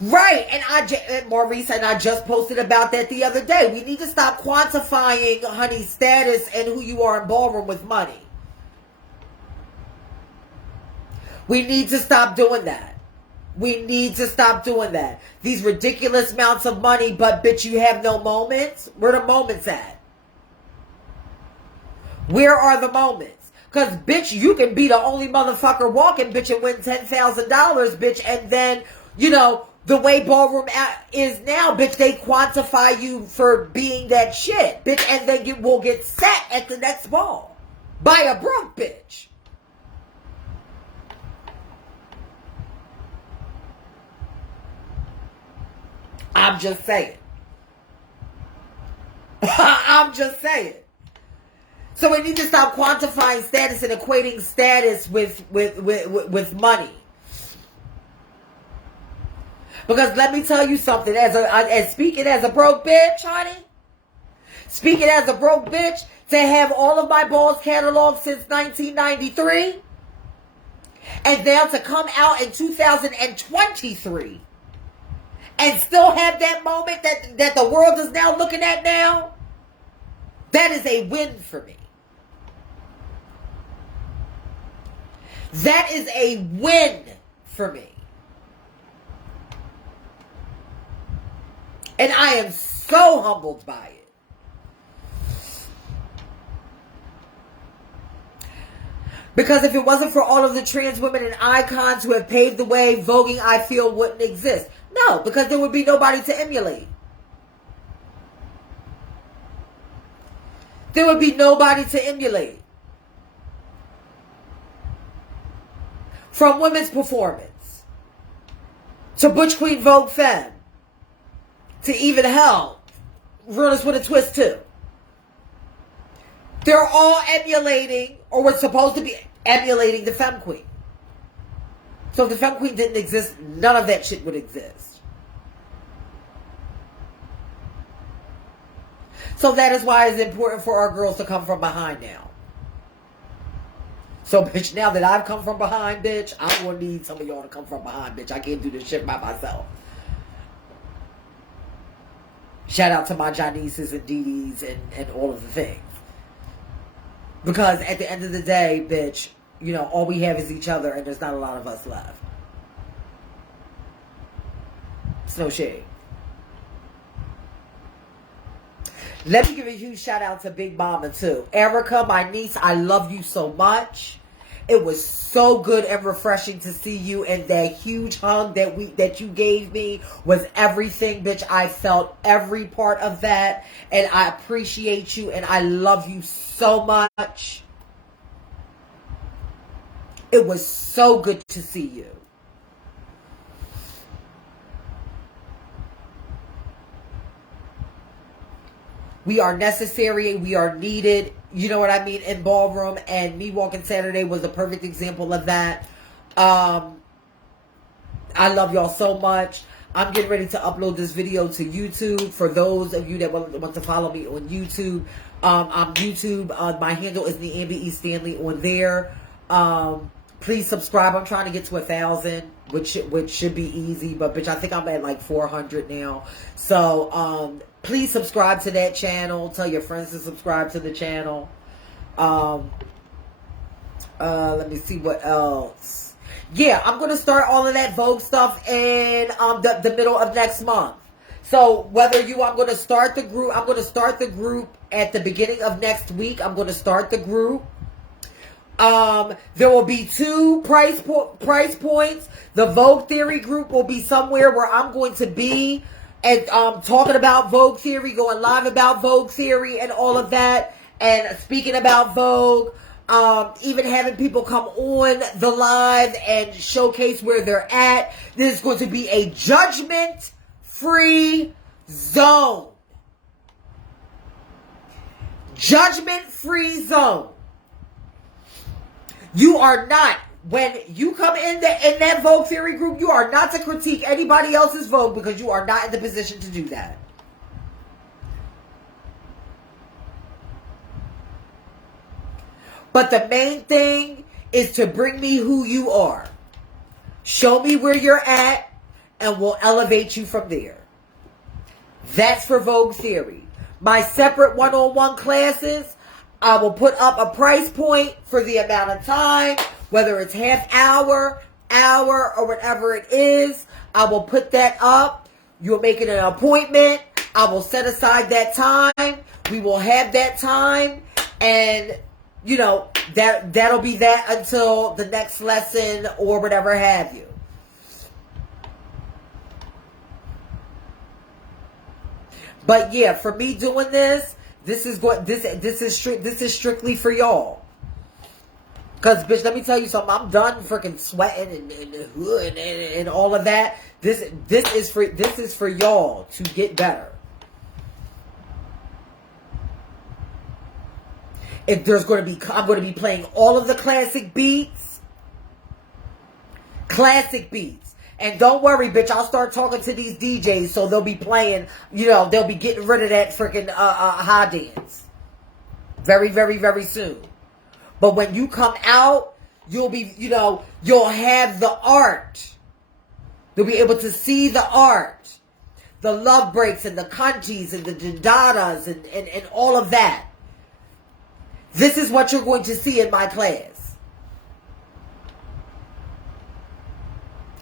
Right, and Maurice and I just posted about that the other day. We need to stop quantifying, honey, status and who you are in ballroom with money. We need to stop doing that. These ridiculous amounts of money, but bitch, you have no moments. Where the moments at? Where are the moments? Because, bitch, you can be the only motherfucker walking, bitch, and win $10,000, bitch, and then, you know, the way ballroom is now, bitch, they quantify you for being that shit, bitch, and then you will get set at the next ball by a broke bitch. I'm just saying. So we need to stop quantifying status and equating status with money. Because let me tell you something, as speaking as a broke bitch, honey, to have all of my balls cataloged since 1993, and now to come out in 2023, and still have that moment that the world is now looking at now, that is a win for me. That is a win for me. And I am so humbled by it. Because if it wasn't for all of the trans women and icons who have paved the way, voguing, I feel, wouldn't exist. No, because there would be nobody to emulate. There would be nobody to emulate. From women's performance to Butch Queen Vogue Femme, to even hell, Realness with a Twist too. They're all emulating, or were supposed to be emulating, the Femme Queen. So if the Femme Queen didn't exist, none of that shit would exist. So that is why it's important for our girls to come from behind now. So, bitch, now that I've come from behind, bitch, I'm going to need some of y'all to come from behind, bitch. I can't do this shit by myself. Shout out to my Janices and Dee-Dees and all of the things. Because at the end of the day, bitch, you know, all we have is each other and there's not a lot of us left. It's no shade. Let me give a huge shout out to Big Mama too. Erica, my niece, I love you so much. It was so good and refreshing to see you, and that huge hug that you gave me was everything, bitch. I felt every part of that, and I appreciate you, and I love you so much. It was so good to see you. We are necessary. We are needed. You know what I mean? In ballroom. And Me Walking Saturday was a perfect example of that. I love y'all so much. I'm getting ready to upload this video to YouTube. For those of you that want to follow me on YouTube. I'm YouTube. My handle is niambiestanley on there. Please subscribe. I'm trying to get to 1,000. Which should be easy. But bitch, I think I'm at like 400 now. So, please subscribe to that channel. Tell your friends to subscribe to the channel. Let me see what else. Yeah, I'm going to start all of that Vogue stuff in the middle of next month. So whether I'm going to start the group. I'm going to start the group at the beginning of next week. I'm going to start the group. There will be 2 price points. The Vogue Theory group will be somewhere where I'm going to be and talking about Vogue Theory, going live about Vogue Theory and all of that, and speaking about Vogue, even having people come on the live and showcase where they're at. This is going to be a judgment-free zone. Judgment-free zone. You are not, when you come in that Vogue Theory group, you are not to critique anybody else's Vogue, because you are not in the position to do that. But the main thing is to bring me who you are. Show me where you're at, and we'll elevate you from there. That's for Vogue Theory. My separate one-on-one classes, I will put up a price point for the amount of time, whether it's half hour, or whatever it is. I will put that up. You'll make it an appointment. I will set aside that time. We will have that time. And, you know, that'll be that until the next lesson or whatever have you. But yeah, for me doing this, this is strictly for y'all. Cause bitch, let me tell you something. I'm done freaking sweating and all of that. This is for y'all to get better. If there's going to be, I'm going to be playing all of the classic beats. And don't worry, bitch, I'll start talking to these DJs, so they'll be playing, you know, they'll be getting rid of that freaking high dance. Very, very, very soon. But when you come out, you'll be, you know, you'll have the art. You'll be able to see the art. The love breaks and the kanchis and the dandadas and all of that. This is what you're going to see in my class.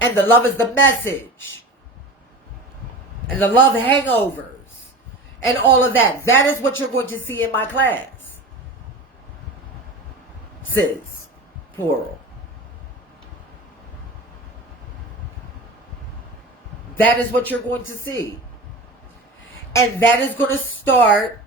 And the love is the message. And the love hangovers. And all of that. That is what you're going to see in my class. Sis. Plural. That is what you're going to see. And that is going to start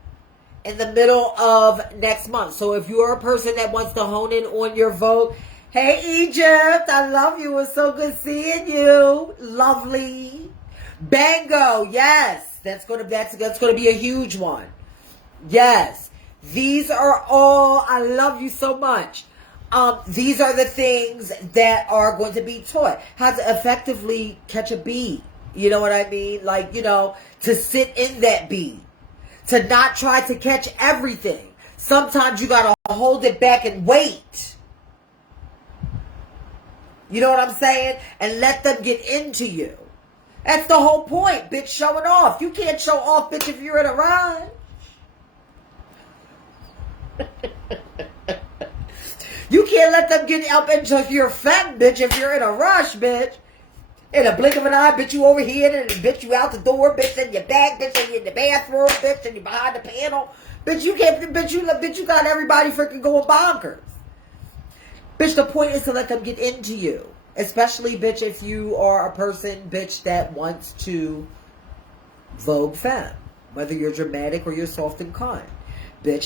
in the middle of next month. So if you're a person that wants to hone in on your Vogue, Hey, Egypt. I love you. It's so good seeing you. Lovely. Bango. Yes. That's gonna be a huge one. Yes. These are all, I love you so much. These are the things that are going to be taught. How to effectively catch a bee. You know what I mean? Like, to sit in that bee. To not try to catch everything. Sometimes you gotta hold it back and wait. You know what I'm saying? And let them get into you. That's the whole point, bitch, showing off. You can't show off, bitch, if you're in a rush. You can't let them get up into your fat, bitch, if you're in a rush, bitch. In a blink of an eye, bitch, you over here, and bitch, you out the door, bitch, and you're back, bitch, and you're in the bathroom, bitch, and you're behind the panel. Bitch, you can't, bitch, you got everybody freaking going bonkers. Bitch, the point is to let them get into you. Especially, bitch, if you are a person, bitch, that wants to vogue femme. Whether you're dramatic or you're soft and kind. Bitch,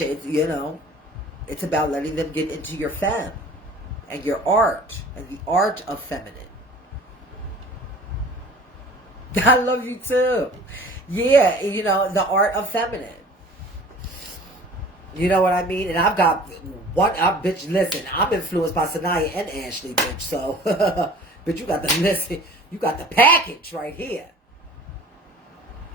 it's about letting them get into your femme. And your art. And the art of feminine. I love you too. Yeah, the art of feminine. You know what I mean? And I've got bitch, listen, I'm influenced by Sanaya and Ashley, bitch. So, bitch, you got the package right here.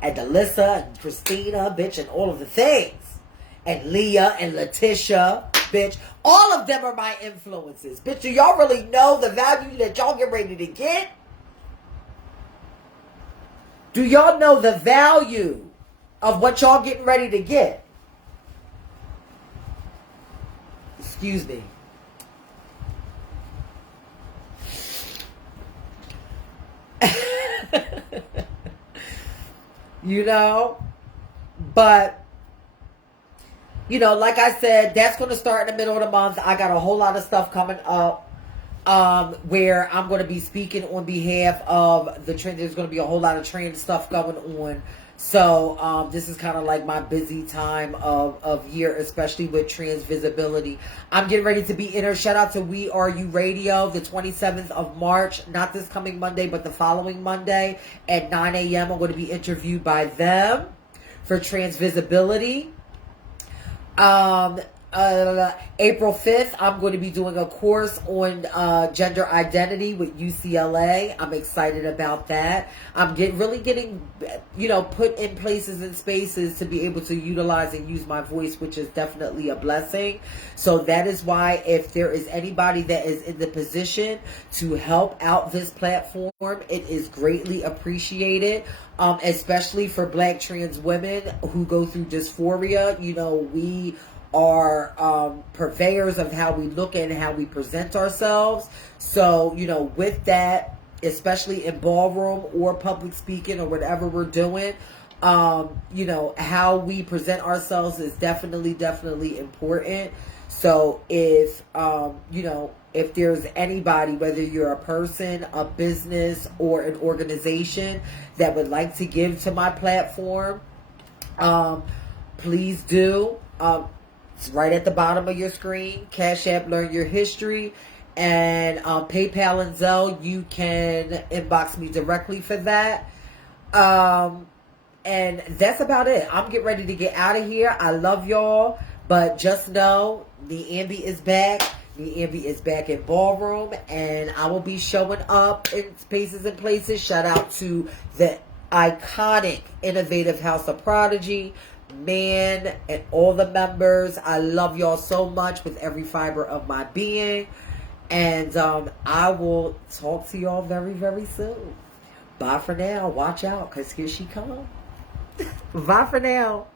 And Alyssa and Christina, bitch, and all of the things. And Leah and Letitia, bitch. All of them are my influences. Bitch, do y'all really know the value that y'all get ready to get? Do y'all know the value of what y'all getting ready to get? Excuse me. But, like I said, that's going to start in the middle of the month. I got a whole lot of stuff coming up where I'm going to be speaking on behalf of the trend. There's going to be a whole lot of trans stuff going on. So this is kind of like my busy time of year, especially with trans visibility. I'm getting ready to be shout out to We Are You Radio, the 27th of March, not this coming Monday, but the following Monday at 9 a.m. I'm going to be interviewed by them for trans visibility. April 5th, I'm going to be doing a course on gender identity with UCLA. I'm excited about that. I'm really getting, put in places and spaces to be able to utilize and use my voice, which is definitely a blessing. So that is why if there is anybody that is in the position to help out this platform, it is greatly appreciated. Especially for Black trans women who go through dysphoria. We are purveyors of how we look and how we present ourselves. So, with that, especially in ballroom or public speaking or whatever we're doing, how we present ourselves is definitely important. So if, if there's anybody, whether you're a person, a business, or an organization that would like to give to my platform, please do. It's right at the bottom of your screen. Cashapp, Learn Your History, and PayPal and Zelle. You can inbox me directly for that. And that's about it. I'm getting ready to get out of here. I love y'all, but just know Niambi is back. Niambi is back in ballroom, and I will be showing up in spaces and places. Shout out to the iconic, innovative House of Prodigy. Man, and all the members, I love y'all so much with every fiber of my being, and I will talk to y'all very, very soon. Bye for now. Watch out, because here she comes. Bye for now.